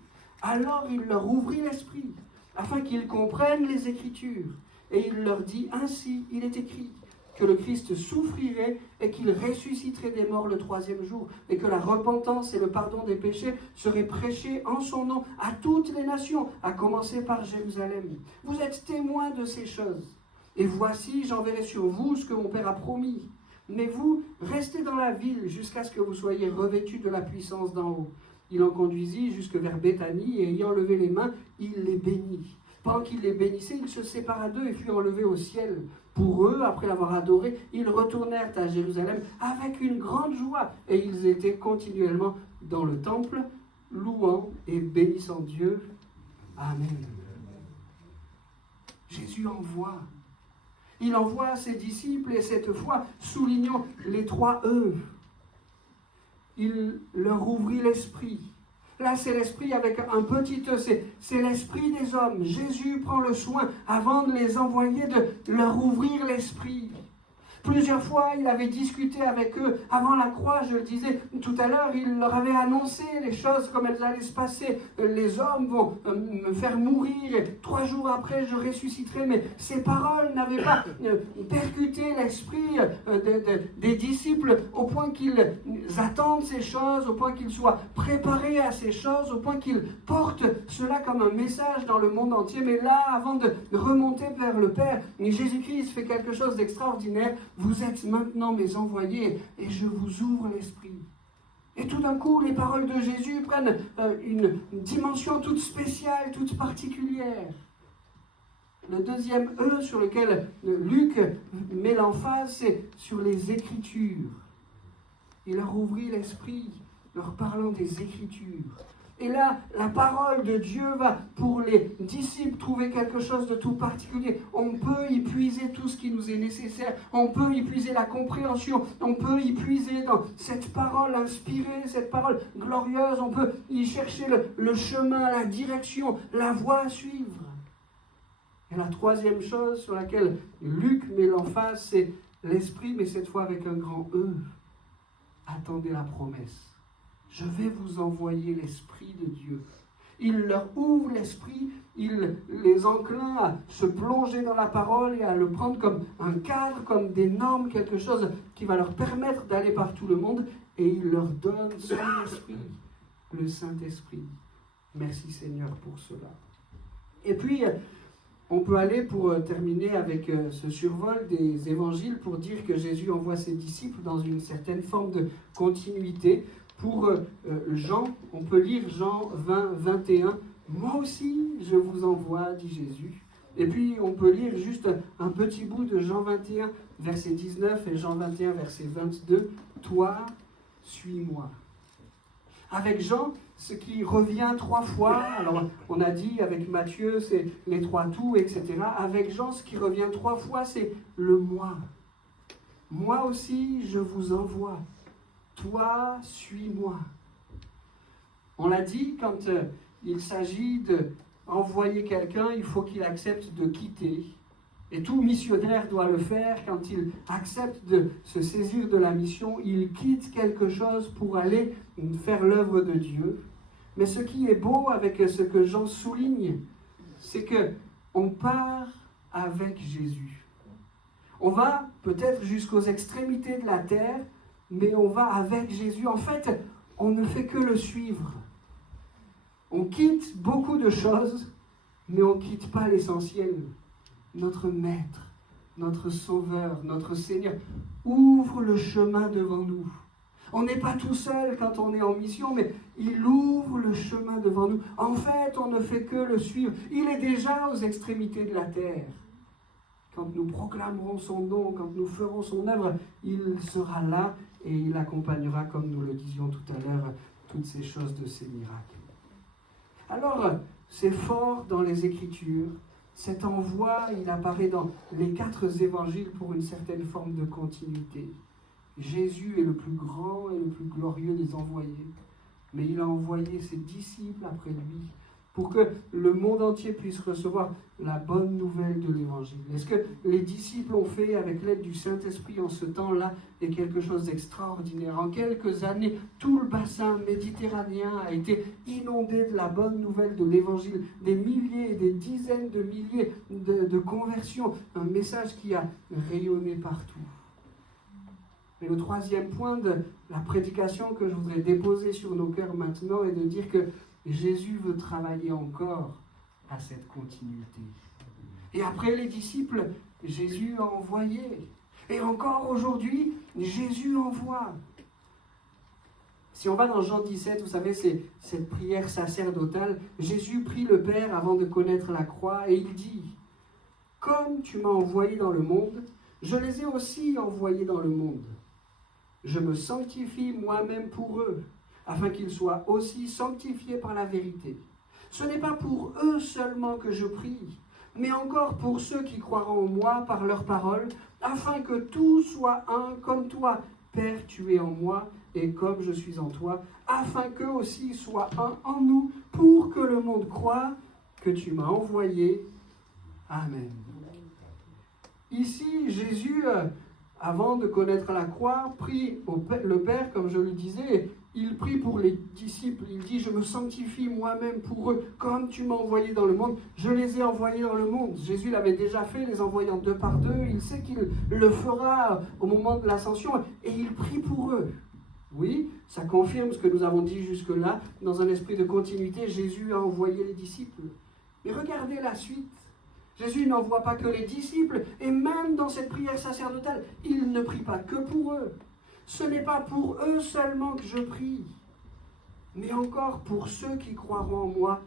Alors il leur ouvrit l'esprit, afin qu'ils comprennent les Écritures. Et il leur dit, ainsi il est écrit, que le Christ souffrirait et qu'il ressusciterait des morts le 3e jour, et que la repentance et le pardon des péchés seraient prêchés en son nom à toutes les nations, à commencer par Jérusalem. Vous êtes témoins de ces choses. Et voici, j'enverrai sur vous ce que mon Père a promis. Mais vous, restez dans la ville jusqu'à ce que vous soyez revêtus de la puissance d'en haut. Il en conduisit jusque vers Béthanie, et ayant levé les mains, il les bénit. Pendant qu'il les bénissait, il se sépara d'eux et fut enlevé au ciel. Pour eux, après l'avoir adoré, ils retournèrent à Jérusalem avec une grande joie et ils étaient continuellement dans le temple, louant et bénissant Dieu. Amen. Jésus envoie. Il envoie ses disciples et cette fois, soulignons les 3 E. Il leur ouvrit l'esprit. Là, c'est l'esprit avec un petit E, c'est l'esprit des hommes. Jésus prend le soin, avant de les envoyer, de leur ouvrir l'esprit. Plusieurs fois, il avait discuté avec eux avant la croix, je le disais tout à l'heure, il leur avait annoncé les choses comme elles allaient se passer. Les hommes vont me faire mourir, et 3 jours après je ressusciterai. Mais ces paroles n'avaient pas percuté l'esprit des disciples au point qu'ils attendent ces choses, au point qu'ils soient préparés à ces choses, au point qu'ils portent cela comme un message dans le monde entier. Mais là, avant de remonter vers le Père, Jésus-Christ fait quelque chose d'extraordinaire. Vous êtes maintenant mes envoyés et je vous ouvre l'esprit. Et tout d'un coup, les paroles de Jésus prennent une dimension toute spéciale, toute particulière. Le deuxième E sur lequel Luc met l'emphase, c'est sur les Écritures. Il leur ouvrit l'esprit, leur parlant des Écritures. Et là, la parole de Dieu va, pour les disciples, trouver quelque chose de tout particulier. On peut y puiser tout ce qui nous est nécessaire. On peut y puiser la compréhension. On peut y puiser dans cette parole inspirée, cette parole glorieuse. On peut y chercher le chemin, la direction, la voie à suivre. Et la troisième chose sur laquelle Luc met l'emphase, c'est l'esprit, mais cette fois avec un grand E. Attendez la promesse. Je vais vous envoyer l'Esprit de Dieu. Il leur ouvre l'esprit, il les enclin à se plonger dans la parole et à le prendre comme un cadre, comme des normes, quelque chose qui va leur permettre d'aller par tout le monde. Et il leur donne son esprit, le Saint-Esprit. Merci Seigneur pour cela. Et puis, on peut aller pour terminer avec ce survol des évangiles pour dire que Jésus envoie ses disciples dans une certaine forme de continuité. Pour Jean, on peut lire Jean 20, 21. « Moi aussi, je vous envoie, dit Jésus. » Et puis, on peut lire juste un petit bout de Jean 21, verset 19 et Jean 21, verset 22. « Toi, suis-moi. » Avec Jean, ce qui revient 3 fois, alors on a dit avec Matthieu, c'est les 3 tout, etc. Avec Jean, ce qui revient 3 fois, c'est le « moi ». « Moi aussi, je vous envoie. Toi, suis-moi. » On l'a dit, quand il s'agit d'envoyer quelqu'un, il faut qu'il accepte de quitter. Et tout missionnaire doit le faire. Quand il accepte de se saisir de la mission, il quitte quelque chose pour aller faire l'œuvre de Dieu. Mais ce qui est beau avec ce que Jean souligne, c'est qu'on part avec Jésus. On va peut-être jusqu'aux extrémités de la terre, mais on va avec Jésus. En fait, on ne fait que le suivre. On quitte beaucoup de choses, mais on ne quitte pas l'essentiel. Notre Maître, notre Sauveur, notre Seigneur ouvre le chemin devant nous. On n'est pas tout seul quand on est en mission, mais il ouvre le chemin devant nous. En fait, on ne fait que le suivre. Il est déjà aux extrémités de la terre. Quand nous proclamerons son nom, quand nous ferons son œuvre, il sera là et il accompagnera, comme nous le disions tout à l'heure, toutes ces choses de ces miracles. Alors, c'est fort dans les Écritures. Cet envoi, il apparaît dans les 4 évangiles pour une certaine forme de continuité. Jésus est le plus grand et le plus glorieux des envoyés, mais il a envoyé ses disciples après lui pour que le monde entier puisse recevoir la bonne nouvelle de l'Évangile. Et ce que les disciples ont fait avec l'aide du Saint-Esprit en ce temps-là est quelque chose d'extraordinaire. En quelques années, tout le bassin méditerranéen a été inondé de la bonne nouvelle de l'Évangile. Des milliers, des dizaines de milliers de conversions. Un message qui a rayonné partout. Et le 3e point de la prédication que je voudrais déposer sur nos cœurs maintenant est de dire que Jésus veut travailler encore à cette continuité. Et après les disciples, Jésus a envoyé. Et encore aujourd'hui, Jésus envoie. Si on va dans Jean 17, vous savez, c'est cette prière sacerdotale. Jésus prie le Père avant de connaître la croix et il dit Comme tu m'as envoyé dans le monde, je les ai aussi envoyés dans le monde. Je me sanctifie moi-même pour eux, afin qu'ils soient aussi sanctifiés par la vérité. Ce n'est pas pour eux seulement que je prie, mais encore pour ceux qui croiront en moi par leur parole, afin que tout soit un comme toi, Père, tu es en moi, et comme je suis en toi, afin qu'eux aussi soient un en nous, pour que le monde croie que tu m'as envoyé. Amen. Ici, Jésus, avant de connaître la croix, prie le Père, comme je le disais, il prie pour les disciples. Il dit, je me sanctifie moi-même pour eux, comme tu m'as envoyé dans le monde, je les ai envoyés dans le monde. Jésus l'avait déjà fait, les envoyant 2 par 2. Il sait qu'il le fera au moment de l'ascension, et il prie pour eux. Oui, ça confirme ce que nous avons dit jusque-là. Dans un esprit de continuité, Jésus a envoyé les disciples. Mais regardez la suite. Jésus n'envoie pas que les disciples, et même dans cette prière sacerdotale, il ne prie pas que pour eux. Ce n'est pas pour eux seulement que je prie, mais encore pour ceux qui croiront en moi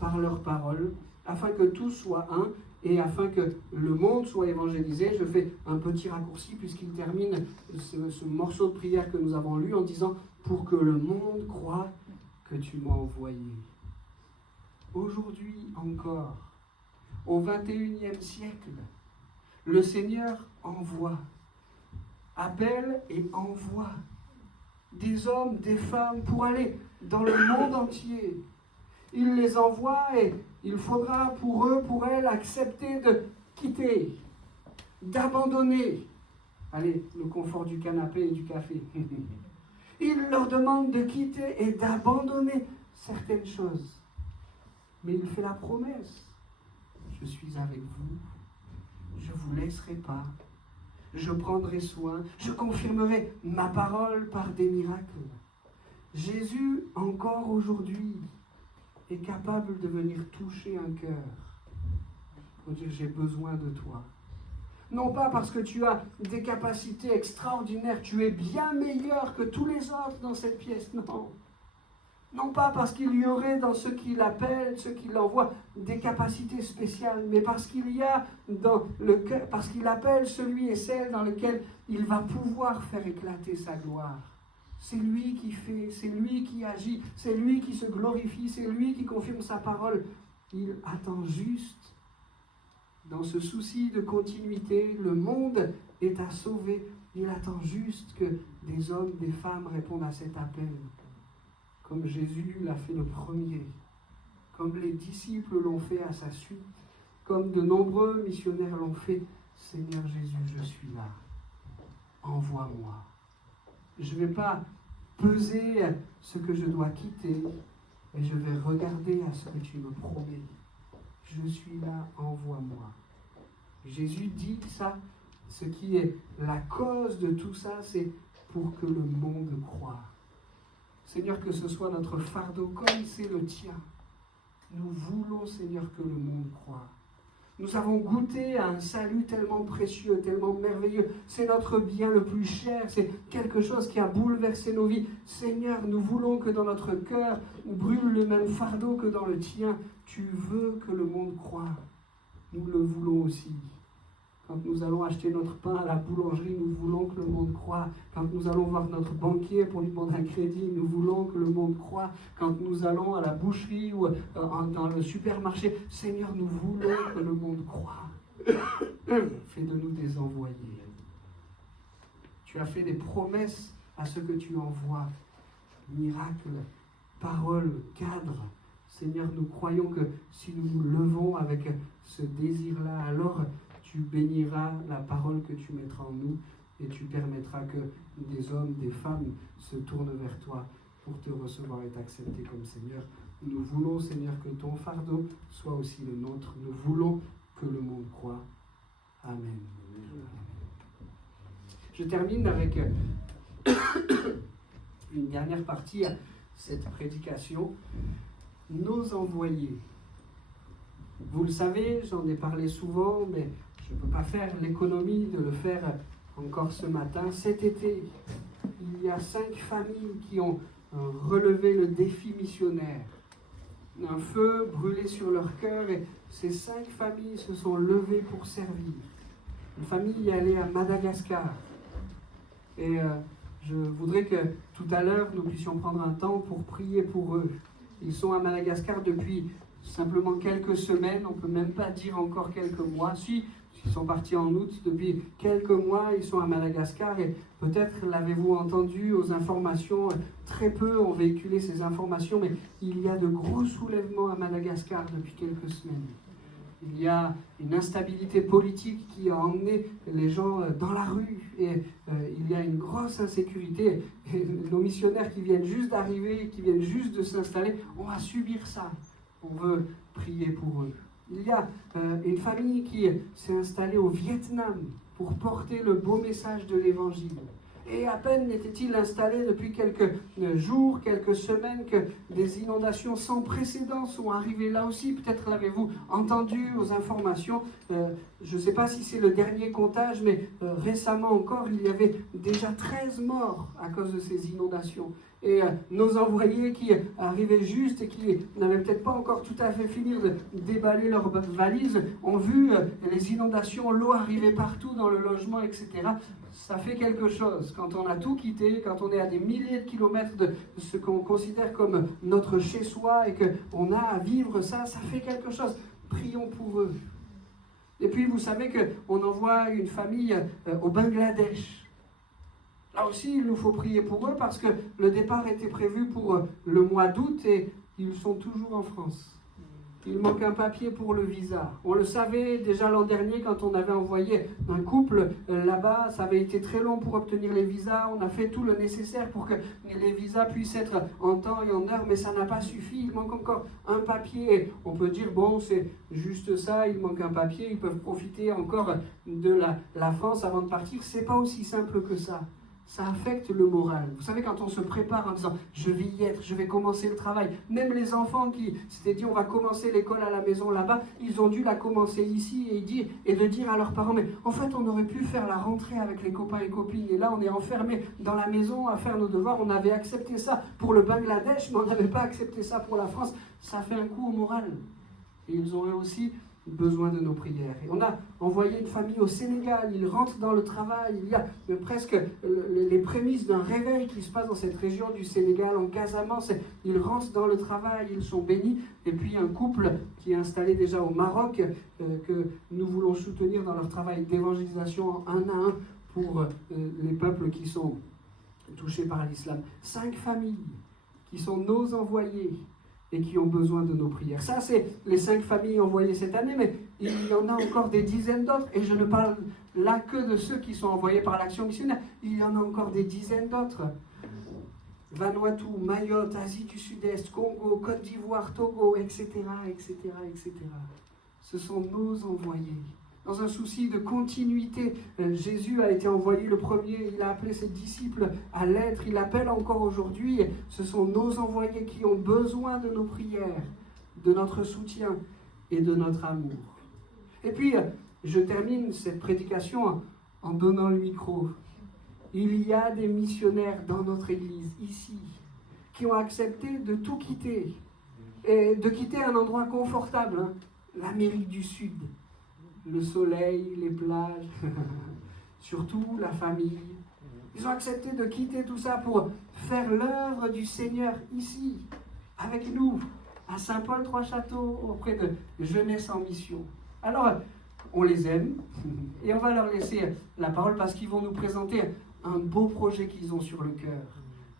par leur parole, afin que tous soient un, et afin que le monde soit évangélisé. Je fais un petit raccourci puisqu'il termine ce morceau de prière que nous avons lu en disant « Pour que le monde croie que tu m'as envoyé ». Aujourd'hui encore, au XXIe siècle, le Seigneur envoie, appelle et envoie des hommes, des femmes pour aller dans le monde entier. Il les envoie et il faudra pour eux, pour elles, accepter de quitter, d'abandonner, allez, le confort du canapé et du café. Il leur demande de quitter et d'abandonner certaines choses. Mais il fait la promesse. Je suis avec vous, je ne vous laisserai pas, je prendrai soin, je confirmerai ma parole par des miracles. Jésus, encore aujourd'hui, est capable de venir toucher un cœur pour dire j'ai besoin de toi. Non pas parce que tu as des capacités extraordinaires, tu es bien meilleur que tous les autres dans cette pièce, non. Non pas parce qu'il y aurait dans ceux qui l'appellent, ceux qui l'envoient, des capacités spéciales, mais parce qu'il y a dans le cœur, parce qu'il appelle celui et celle dans lequel il va pouvoir faire éclater sa gloire. C'est lui qui fait, c'est lui qui agit, c'est lui qui se glorifie, c'est lui qui confirme sa parole. Il attend juste, dans ce souci de continuité, le monde est à sauver. Il attend juste que des hommes, des femmes répondent à cet appel. Comme Jésus l'a fait le premier, comme les disciples l'ont fait à sa suite, comme de nombreux missionnaires l'ont fait. Seigneur Jésus, je suis là, envoie-moi. Je ne vais pas peser ce que je dois quitter, mais je vais regarder à ce que tu me promets. Je suis là, envoie-moi. Jésus dit ça, ce qui est la cause de tout ça, c'est pour que le monde croie. Seigneur, que ce soit notre fardeau comme c'est le tien. Nous voulons, Seigneur, que le monde croie. Nous avons goûté à un salut tellement précieux, tellement merveilleux. C'est notre bien le plus cher. C'est quelque chose qui a bouleversé nos vies. Seigneur, nous voulons que dans notre cœur brûle le même fardeau que dans le tien. Tu veux que le monde croie. Nous le voulons aussi. Quand nous allons acheter notre pain à la boulangerie, nous voulons que le monde croie. Quand nous allons voir notre banquier pour lui demander un crédit, nous voulons que le monde croie. Quand nous allons à la boucherie ou dans le supermarché, Seigneur, nous voulons que le monde croie. Fais de nous des envoyés. Tu as fait des promesses à ceux que tu envoies. Miracles, paroles, cadres. Seigneur, nous croyons que si nous nous levons avec ce désir-là, alors tu béniras la parole que tu mettras en nous et tu permettras que des hommes, des femmes se tournent vers toi pour te recevoir et t'accepter comme Seigneur. Nous voulons, Seigneur, que ton fardeau soit aussi le nôtre. Nous voulons que le monde croie. Amen. Je termine avec une dernière partie à cette prédication. Nos envoyés. Vous le savez, j'en ai parlé souvent, mais je ne peux pas faire l'économie de le faire encore ce matin. Cet été, il y a 5 familles qui ont relevé le défi missionnaire Un feu brûlait sur leur cœur et ces 5 familles se sont levées pour servir. Une famille est allée à Madagascar. Et je voudrais que tout à l'heure, nous puissions prendre un temps pour prier pour eux. Ils sont à Madagascar depuis simplement quelques semaines, on ne peut même pas dire encore quelques mois. Si, ils sont partis en août, depuis quelques mois, ils sont à Madagascar et peut-être l'avez-vous entendu aux informations, très peu ont véhiculé ces informations, mais il y a de gros soulèvements à Madagascar depuis quelques semaines. Il y a une instabilité politique qui a emmené les gens dans la rue et il y a une grosse insécurité. Et nos missionnaires qui viennent juste d'arriver, qui viennent juste de s'installer, on va subir ça. On veut prier pour eux. Il y a une famille qui s'est installée au Vietnam pour porter le beau message de l'Évangile. Et à peine était-il installé depuis quelques jours, quelques semaines, que des inondations sans précédent sont arrivées là aussi. Peut-être l'avez-vous entendu aux informations. Je ne sais pas si c'est le dernier comptage, mais récemment encore, il y avait déjà 13 morts à cause de ces inondations. Et nos envoyés qui arrivaient juste et qui n'avaient peut-être pas encore tout à fait fini de déballer leurs valises ont vu les inondations, l'eau arriver partout dans le logement, etc. Ça fait quelque chose. Quand on a tout quitté, quand on est à des milliers de kilomètres de ce qu'on considère comme notre chez-soi et qu'on a à vivre ça, ça fait quelque chose. Prions pour eux. Et puis vous savez qu'on envoie une famille au Bangladesh. Là aussi, il nous faut prier pour eux parce que le départ était prévu pour le mois d'août et ils sont toujours en France. Il manque un papier pour le visa. On le savait déjà l'an dernier quand on avait envoyé un couple là-bas. Ça avait été très long pour obtenir les visas. On a fait tout le nécessaire pour que les visas puissent être en temps et en heure, mais ça n'a pas suffi. Il manque encore un papier. On peut dire, bon, c'est juste ça, il manque un papier. Ils peuvent profiter encore de la France avant de partir. C'est pas aussi simple que ça. Ça affecte le moral. Vous savez, quand on se prépare en disant « je vais y être, je vais commencer le travail », même les enfants qui s'étaient dit « on va commencer l'école à la maison là-bas », ils ont dû la commencer ici et de dire à leurs parents « mais en fait, on aurait pu faire la rentrée avec les copains et copines, et là, on est enfermés dans la maison à faire nos devoirs, on avait accepté ça pour le Bangladesh, mais on n'avait pas accepté ça pour la France ». Ça fait un coup au moral. Et ils auraient aussi besoin de nos prières. Et on a envoyé une famille au Sénégal, ils rentrent dans le travail, il y a presque les prémices d'un réveil qui se passe dans cette région du Sénégal, en Casamance, ils rentrent dans le travail, ils sont bénis, et puis un couple qui est installé déjà au Maroc, que nous voulons soutenir dans leur travail d'évangélisation un à un pour les peuples qui sont touchés par l'islam. 5 familles qui sont nos envoyés, et qui ont besoin de nos prières. Ça, c'est les 5 familles envoyées cette année, mais il y en a encore des dizaines d'autres, et je ne parle là que de ceux qui sont envoyés par l'Action missionnaire. Il y en a encore des dizaines d'autres. Vanuatu, Mayotte, Asie du Sud-Est, Congo, Côte d'Ivoire, Togo, etc., etc., etc. Ce sont nos envoyés. Dans un souci de continuité, Jésus a été envoyé le premier, il a appelé ses disciples à l'être, il appelle encore aujourd'hui. Ce sont nos envoyés qui ont besoin de nos prières, de notre soutien et de notre amour. Et puis, je termine cette prédication en donnant le micro. Il y a des missionnaires dans notre église, ici, qui ont accepté de tout quitter, et de quitter un endroit confortable, l'Amérique du Sud. Le soleil, les plages, surtout la famille. Ils ont accepté de quitter tout ça pour faire l'œuvre du Seigneur ici, avec nous, à Saint-Paul-Trois-Châteaux, auprès de Jeunesse en Mission. Alors, on les aime et on va leur laisser la parole parce qu'ils vont nous présenter un beau projet qu'ils ont sur le cœur.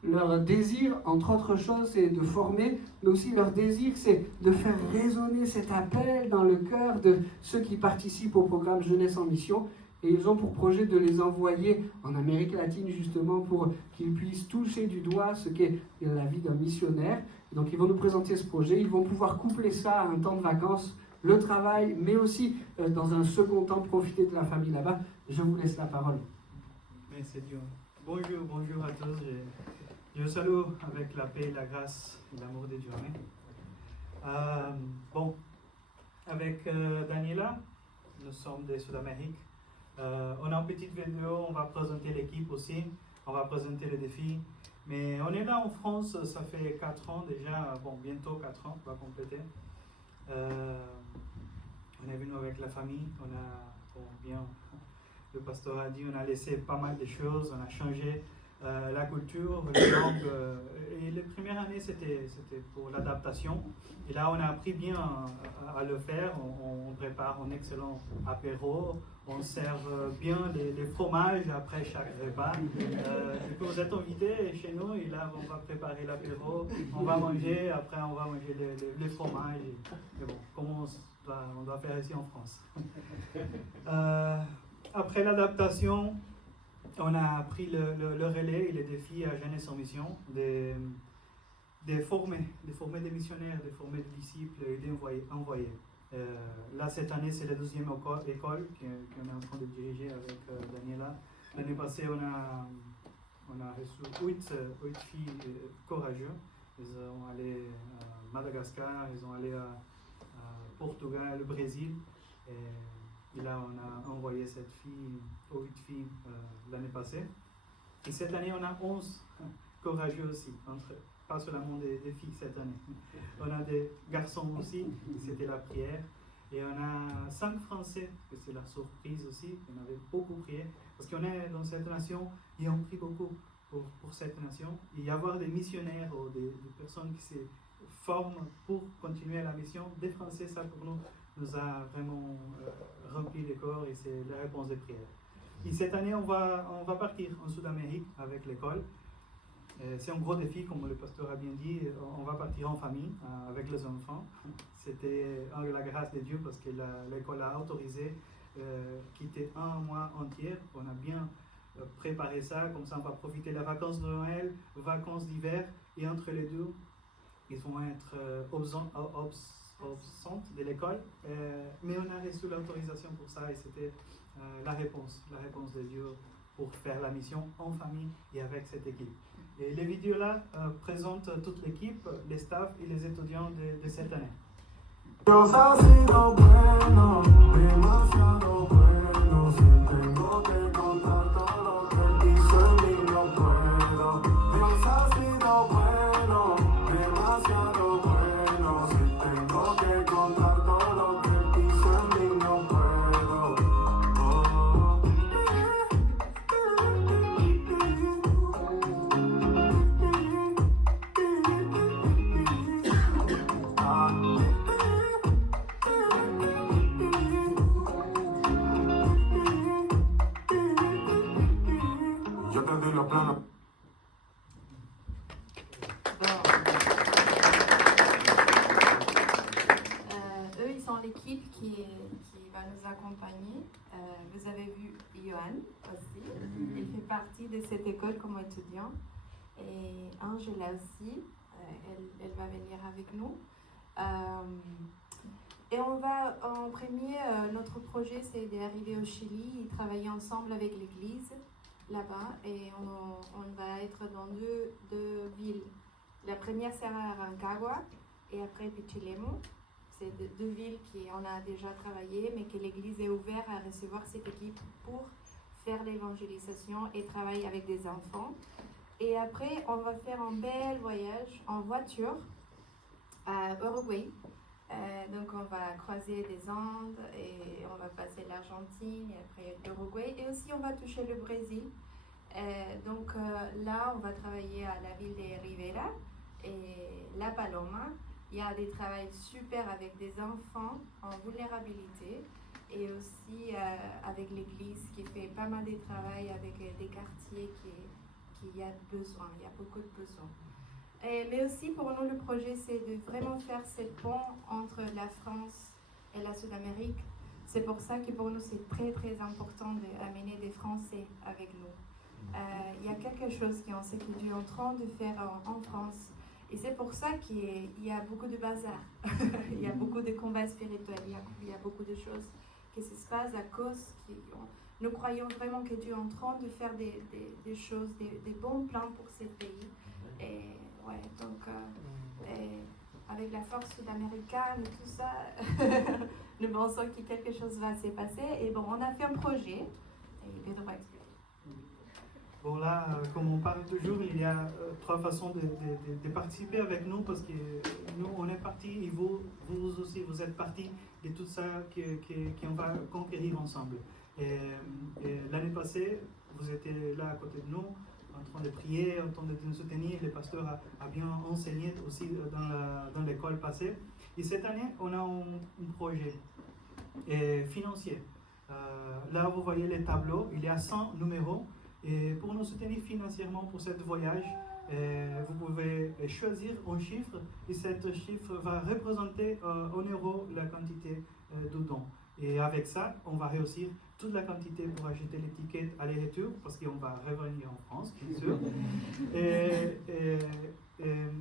Leur désir, entre autres choses, c'est de former, mais aussi leur désir, c'est de faire résonner cet appel dans le cœur de ceux qui participent au programme Jeunesse en Mission. Et ils ont pour projet de les envoyer en Amérique latine, justement, pour qu'ils puissent toucher du doigt ce qu'est la vie d'un missionnaire. Donc, ils vont nous présenter ce projet. Ils vont pouvoir coupler ça à un temps de vacances, le travail, mais aussi, dans un second temps, profiter de la famille là-bas. Je vous laisse la parole. Merci Dieu. Bonjour à tous. Je vous salue avec la paix, la grâce et l'amour de Dieu. Bon, avec Daniela, nous sommes de Sud-Amérique. On a une petite vidéo, on va présenter l'équipe aussi, on va présenter le défi. Mais on est là en France, ça fait 4 ans déjà, bon, bientôt 4 ans, on va compléter. On est venu avec la famille, on a, bon, bien, le pasteur a dit, on a laissé pas mal de choses, on a changé la culture, les langues. Et les premières années, c'était pour l'adaptation. Et là, on a appris bien à le faire. On prépare un excellent apéro. On sert bien les fromages après chaque repas. Du coup, vous êtes invités chez nous et là, on va préparer l'apéro. On va manger, après, on va manger les fromages. Mais bon, comme on doit faire ici en France. Après l'adaptation, on a pris le relais et les défis à Jeunesse en Mission de former des missionnaires, de former des disciples et d'envoyer. Là, cette année, c'est la 12e école qu'on est en train de diriger avec Daniela. L'année passée, on a reçu 8 filles courageuses. Elles sont allées à Madagascar, elles sont allées à Portugal, le Brésil. Et là, on a envoyé cette fille, 8 filles l'année passée. Et cette année, on a 11 courageux aussi, pas seulement des filles cette année. On a des garçons aussi, c'était la prière. Et on a 5 Français, que c'est la surprise aussi, on avait beaucoup prié. Parce qu'on est dans cette nation et on prie beaucoup pour cette nation. Et y avoir des missionnaires ou des personnes qui se forment pour continuer la mission, des Français, ça pour nous a vraiment rempli le corps et c'est la réponse des prières. Et cette année, on va partir en Sud-Amérique avec l'école. C'est un gros défi, comme le pasteur a bien dit. On va partir en famille avec les enfants. C'était la grâce de Dieu parce que l'école a autorisé quitter un mois entier. On a bien préparé ça, comme ça on va profiter des vacances de Noël, vacances d'hiver, et entre les deux, ils vont être absentes de l'école, mais on a reçu l'autorisation pour ça et c'était la réponse de Dieu pour faire la mission en famille et avec cette équipe. Et les vidéos là présentent toute l'équipe, les staffs et les étudiants de cette année. Dios ha sido bueno, demasiado bueno. Si tengo que contar todo lo que hizo en mí, no puedo. Dios ha sido bueno, demasiado bueno. Si tengo que contar todo lo que hizo en mí, no puedo. Yo te doy la plana. Eux, ils sont l'équipe qui va nous accompagner. Vous avez vu Johan aussi. Il fait partie de cette école comme étudiant. Et Angela aussi, elle va venir avec nous. Et on va, en premier, notre projet, c'est d'arriver au Chili et travailler ensemble avec l'église là-bas. Et on va être dans deux villes. La première sera Rancagua et après Pichilemu. C'est deux villes qu'on a déjà travaillé, mais que l'église est ouverte à recevoir cette équipe pour faire l'évangélisation et travailler avec des enfants. Et après, on va faire un bel voyage en voiture à Uruguay. Donc on va croiser des Andes et on va passer l'Argentine et après l'Uruguay. Et aussi on va toucher le Brésil. Là, on va travailler à la ville de Rivera et La Paloma. Il y a des travails super avec des enfants en vulnérabilité et aussi avec l'église qui fait pas mal de travail avec des quartiers qui a besoin, il y a beaucoup de besoins. Mais aussi pour nous, le projet, c'est de vraiment faire ce pont entre la France et la Sud-Amérique. C'est pour ça que pour nous, c'est très très important d'amener des Français avec nous. Il y a quelque chose qu'on sait que Dieu est en train de faire en France. Et c'est pour ça qu'il y a beaucoup de bazar. Il y a beaucoup de combats spirituels. Il y a beaucoup de choses qui se passent à cause nous croyons vraiment que Dieu est en train de faire des choses, des bons plans pour ce pays. Et ouais, donc avec la force sud-américaine et tout ça, nous pensons que quelque chose va se passer. Et bon, on a fait un projet, et Pedro va expliquer. Bon là, comme on parle toujours, il y a trois façons de participer avec nous parce que nous, on est partis et vous aussi, vous êtes partis de tout ça qu'on va conquérir ensemble. Et l'année passée, vous étiez là à côté de nous, en train de prier, en train de nous soutenir. Le pasteur a bien enseigné aussi dans l'école passée. Et cette année, on a un projet financier. Là, vous voyez les tableaux, il y a 100 numéros. Et pour nous soutenir financièrement pour ce voyage, vous pouvez choisir un chiffre et cet chiffre va représenter en euros la quantité de dons. Et avec ça, on va réussir toute la quantité pour acheter les tickets aller-retour parce qu'on va revenir en France, bien sûr.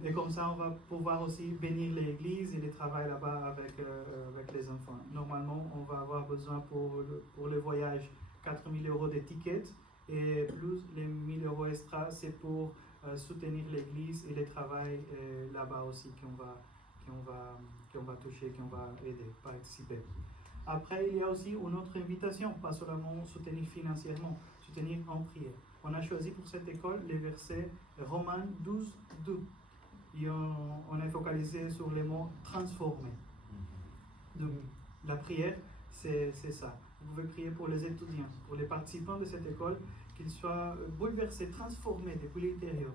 Et comme ça, on va pouvoir aussi bénir l'église et le travail là-bas avec les enfants. Normalement, on va avoir besoin pour le voyage 4 000 € de tickets. Et plus les 1 000 € extra, c'est pour soutenir l'église et le travail là-bas aussi qu'on va toucher, qu'on va aider, participer. Après, il y a aussi une autre invitation, pas seulement soutenir financièrement, soutenir en prière. On a choisi pour cette école les versets Romains 12, 2. Et on est focalisé sur les mots transformer. Donc, la prière, c'est ça. Vous pouvez prier pour les étudiants, pour les participants de cette école, qu'ils soient bouleversés, transformés depuis l'intérieur.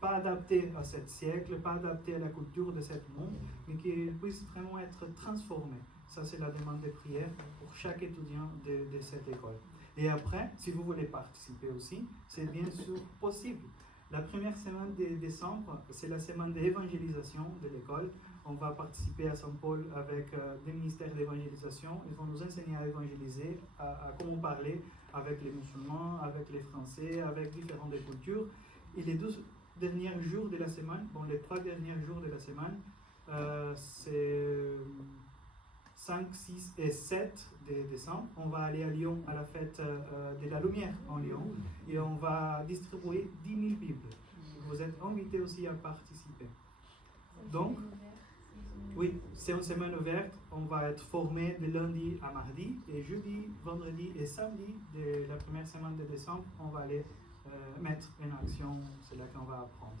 Pas adaptés à ce siècle, pas adaptés à la culture de ce monde, mais qu'ils puissent vraiment être transformés. Ça, c'est la demande de prière pour chaque étudiant de cette école. Et après, si vous voulez participer aussi, c'est bien sûr possible. La première semaine de décembre, c'est la semaine d'évangélisation de l'école. On va participer à Saint-Paul avec des ministères d'évangélisation. Ils vont nous enseigner à évangéliser, à comment parler avec les musulmans, avec les Français, avec différentes cultures. Et les 12 derniers jours de la semaine, les 3 derniers jours de la semaine, c'est 5, 6 et 7 de décembre. On va aller à Lyon à la fête de la lumière en Lyon et on va distribuer 10 000 Bibles. Vous êtes invités aussi à participer. Donc, oui, c'est une semaine ouverte. On va être formé de lundi à mardi et jeudi, vendredi et samedi de la première semaine de décembre, on va aller mettre en action c'est là qu'on va apprendre.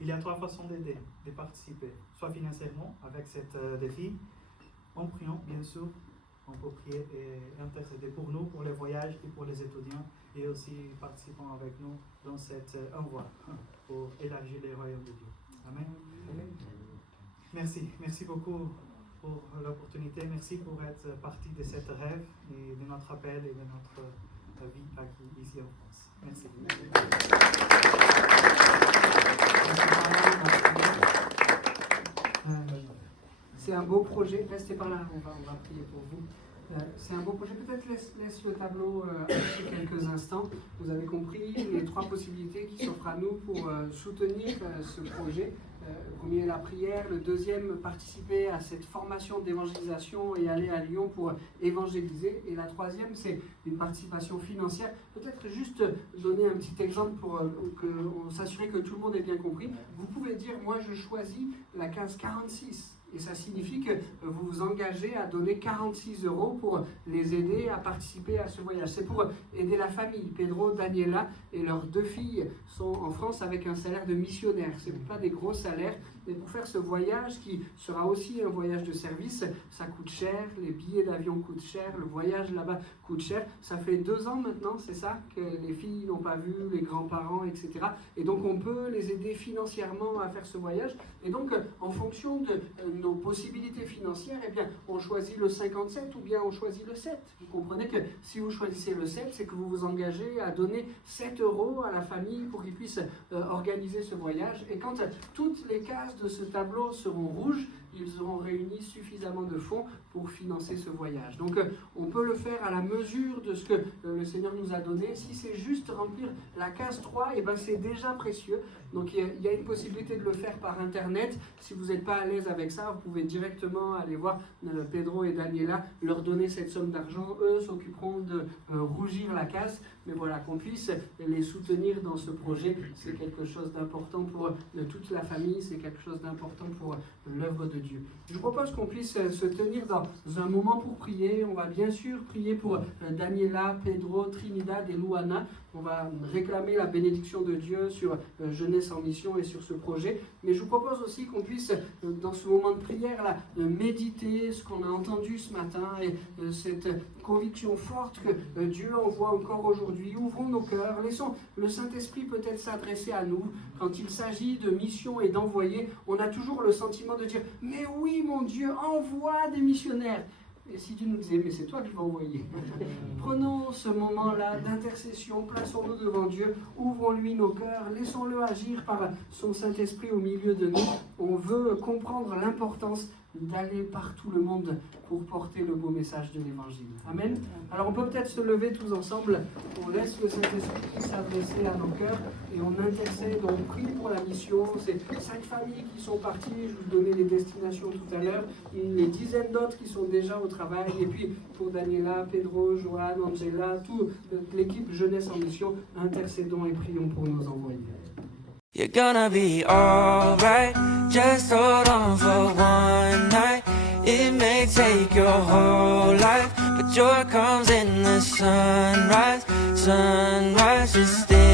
Il y a 3 façons d'aider, de participer, soit financièrement avec cet défi, en priant bien sûr, on peut prier et intercéder pour nous, pour les voyages et pour les étudiants et aussi participant avec nous dans cet envoi pour élargir les royaumes de Dieu. Amen. Amen. Merci beaucoup pour l'opportunité, merci pour être partie de cet rêve et de notre appel et de notre vie ici en France. Merci. C'est un beau projet, restez par là, on va prier pour vous. C'est un beau projet, peut-être laisse le tableau afficher quelques instants. Vous avez compris les 3 possibilités qui s'offrent à nous pour soutenir ce projet. Le premier, la prière. Le deuxième, participer à cette formation d'évangélisation et aller à Lyon pour évangéliser. Et la troisième, c'est une participation financière. Peut-être juste donner un petit exemple pour s'assurer que tout le monde ait bien compris. Vous pouvez dire, moi je choisis la case 46. Et ça signifie que vous vous engagez à donner 46 € pour les aider à participer à ce voyage. C'est pour aider la famille. Pedro, Daniela et leurs 2 filles sont en France avec un salaire de missionnaire. Ce n'est pas des gros salaires, mais pour faire ce voyage qui sera aussi un voyage de service, ça coûte cher, les billets d'avion coûtent cher, le voyage là-bas coûte cher. Ça fait 2 ans maintenant, c'est ça, que les filles n'ont pas vu, les grands-parents, etc. Et donc on peut les aider financièrement à faire ce voyage. Et donc en fonction de nos possibilités financières, eh bien, on choisit le 57 ou bien on choisit le 7. Vous comprenez que si vous choisissez le 7, c'est que vous vous engagez à donner 7 € à la famille pour qu'ils puissent organiser ce voyage. Et quand toutes les cases de ce tableau seront rouges, ils auront réuni suffisamment de fonds pour financer ce voyage. Donc on peut le faire à la mesure de ce que le Seigneur nous a donné. Si c'est juste remplir la case 3, eh ben, c'est déjà précieux. Donc il y a une possibilité de le faire par Internet. Si vous n'êtes pas à l'aise avec ça, vous pouvez directement aller voir Pedro et Daniela, leur donner cette somme d'argent. Eux s'occuperont de rougir la case. Mais voilà, qu'on puisse les soutenir dans ce projet, c'est quelque chose d'important pour toute la famille, c'est quelque chose d'important pour l'œuvre de Dieu. Dieu. Je vous propose qu'on puisse se tenir dans un moment pour prier. On va bien sûr prier pour Daniela, Pedro, Trinidad et Luana. On va réclamer la bénédiction de Dieu sur Jeunesse en Mission et sur ce projet. Mais je vous propose aussi qu'on puisse, dans ce moment de prière, là, méditer ce qu'on a entendu ce matin et cette conviction forte que Dieu envoie encore aujourd'hui. Ouvrons nos cœurs, laissons le Saint-Esprit peut-être s'adresser à nous. Quand il s'agit de mission et d'envoyer, on a toujours le sentiment de dire « Mais oui, mon Dieu, envoie des missionnaires !» Et si Dieu nous disait, mais c'est toi qui vas envoyer. Prenons ce moment-là d'intercession, plaçons-nous devant Dieu, ouvrons-lui nos cœurs, laissons-le agir par son Saint-Esprit au milieu de nous. On veut comprendre l'importance d'aller par tout le monde pour porter le beau message de l'Évangile. Amen. Alors on peut peut-être se lever tous ensemble, on laisse le Saint-Esprit s'adresser à nos cœurs et on intercède, on prie pour la mission. C'est 5 familles qui sont parties, je vous donnais les destinations tout à l'heure, les dizaines d'autres qui sont déjà au travail, et puis pour Daniela, Pedro, Joanne, Angela, toute l'équipe Jeunesse en Mission, intercédons et prions pour nos envoyés. You're gonna be alright, just hold on for one night. It may take your whole life, but joy comes in the sunrise. Sunrise, just stay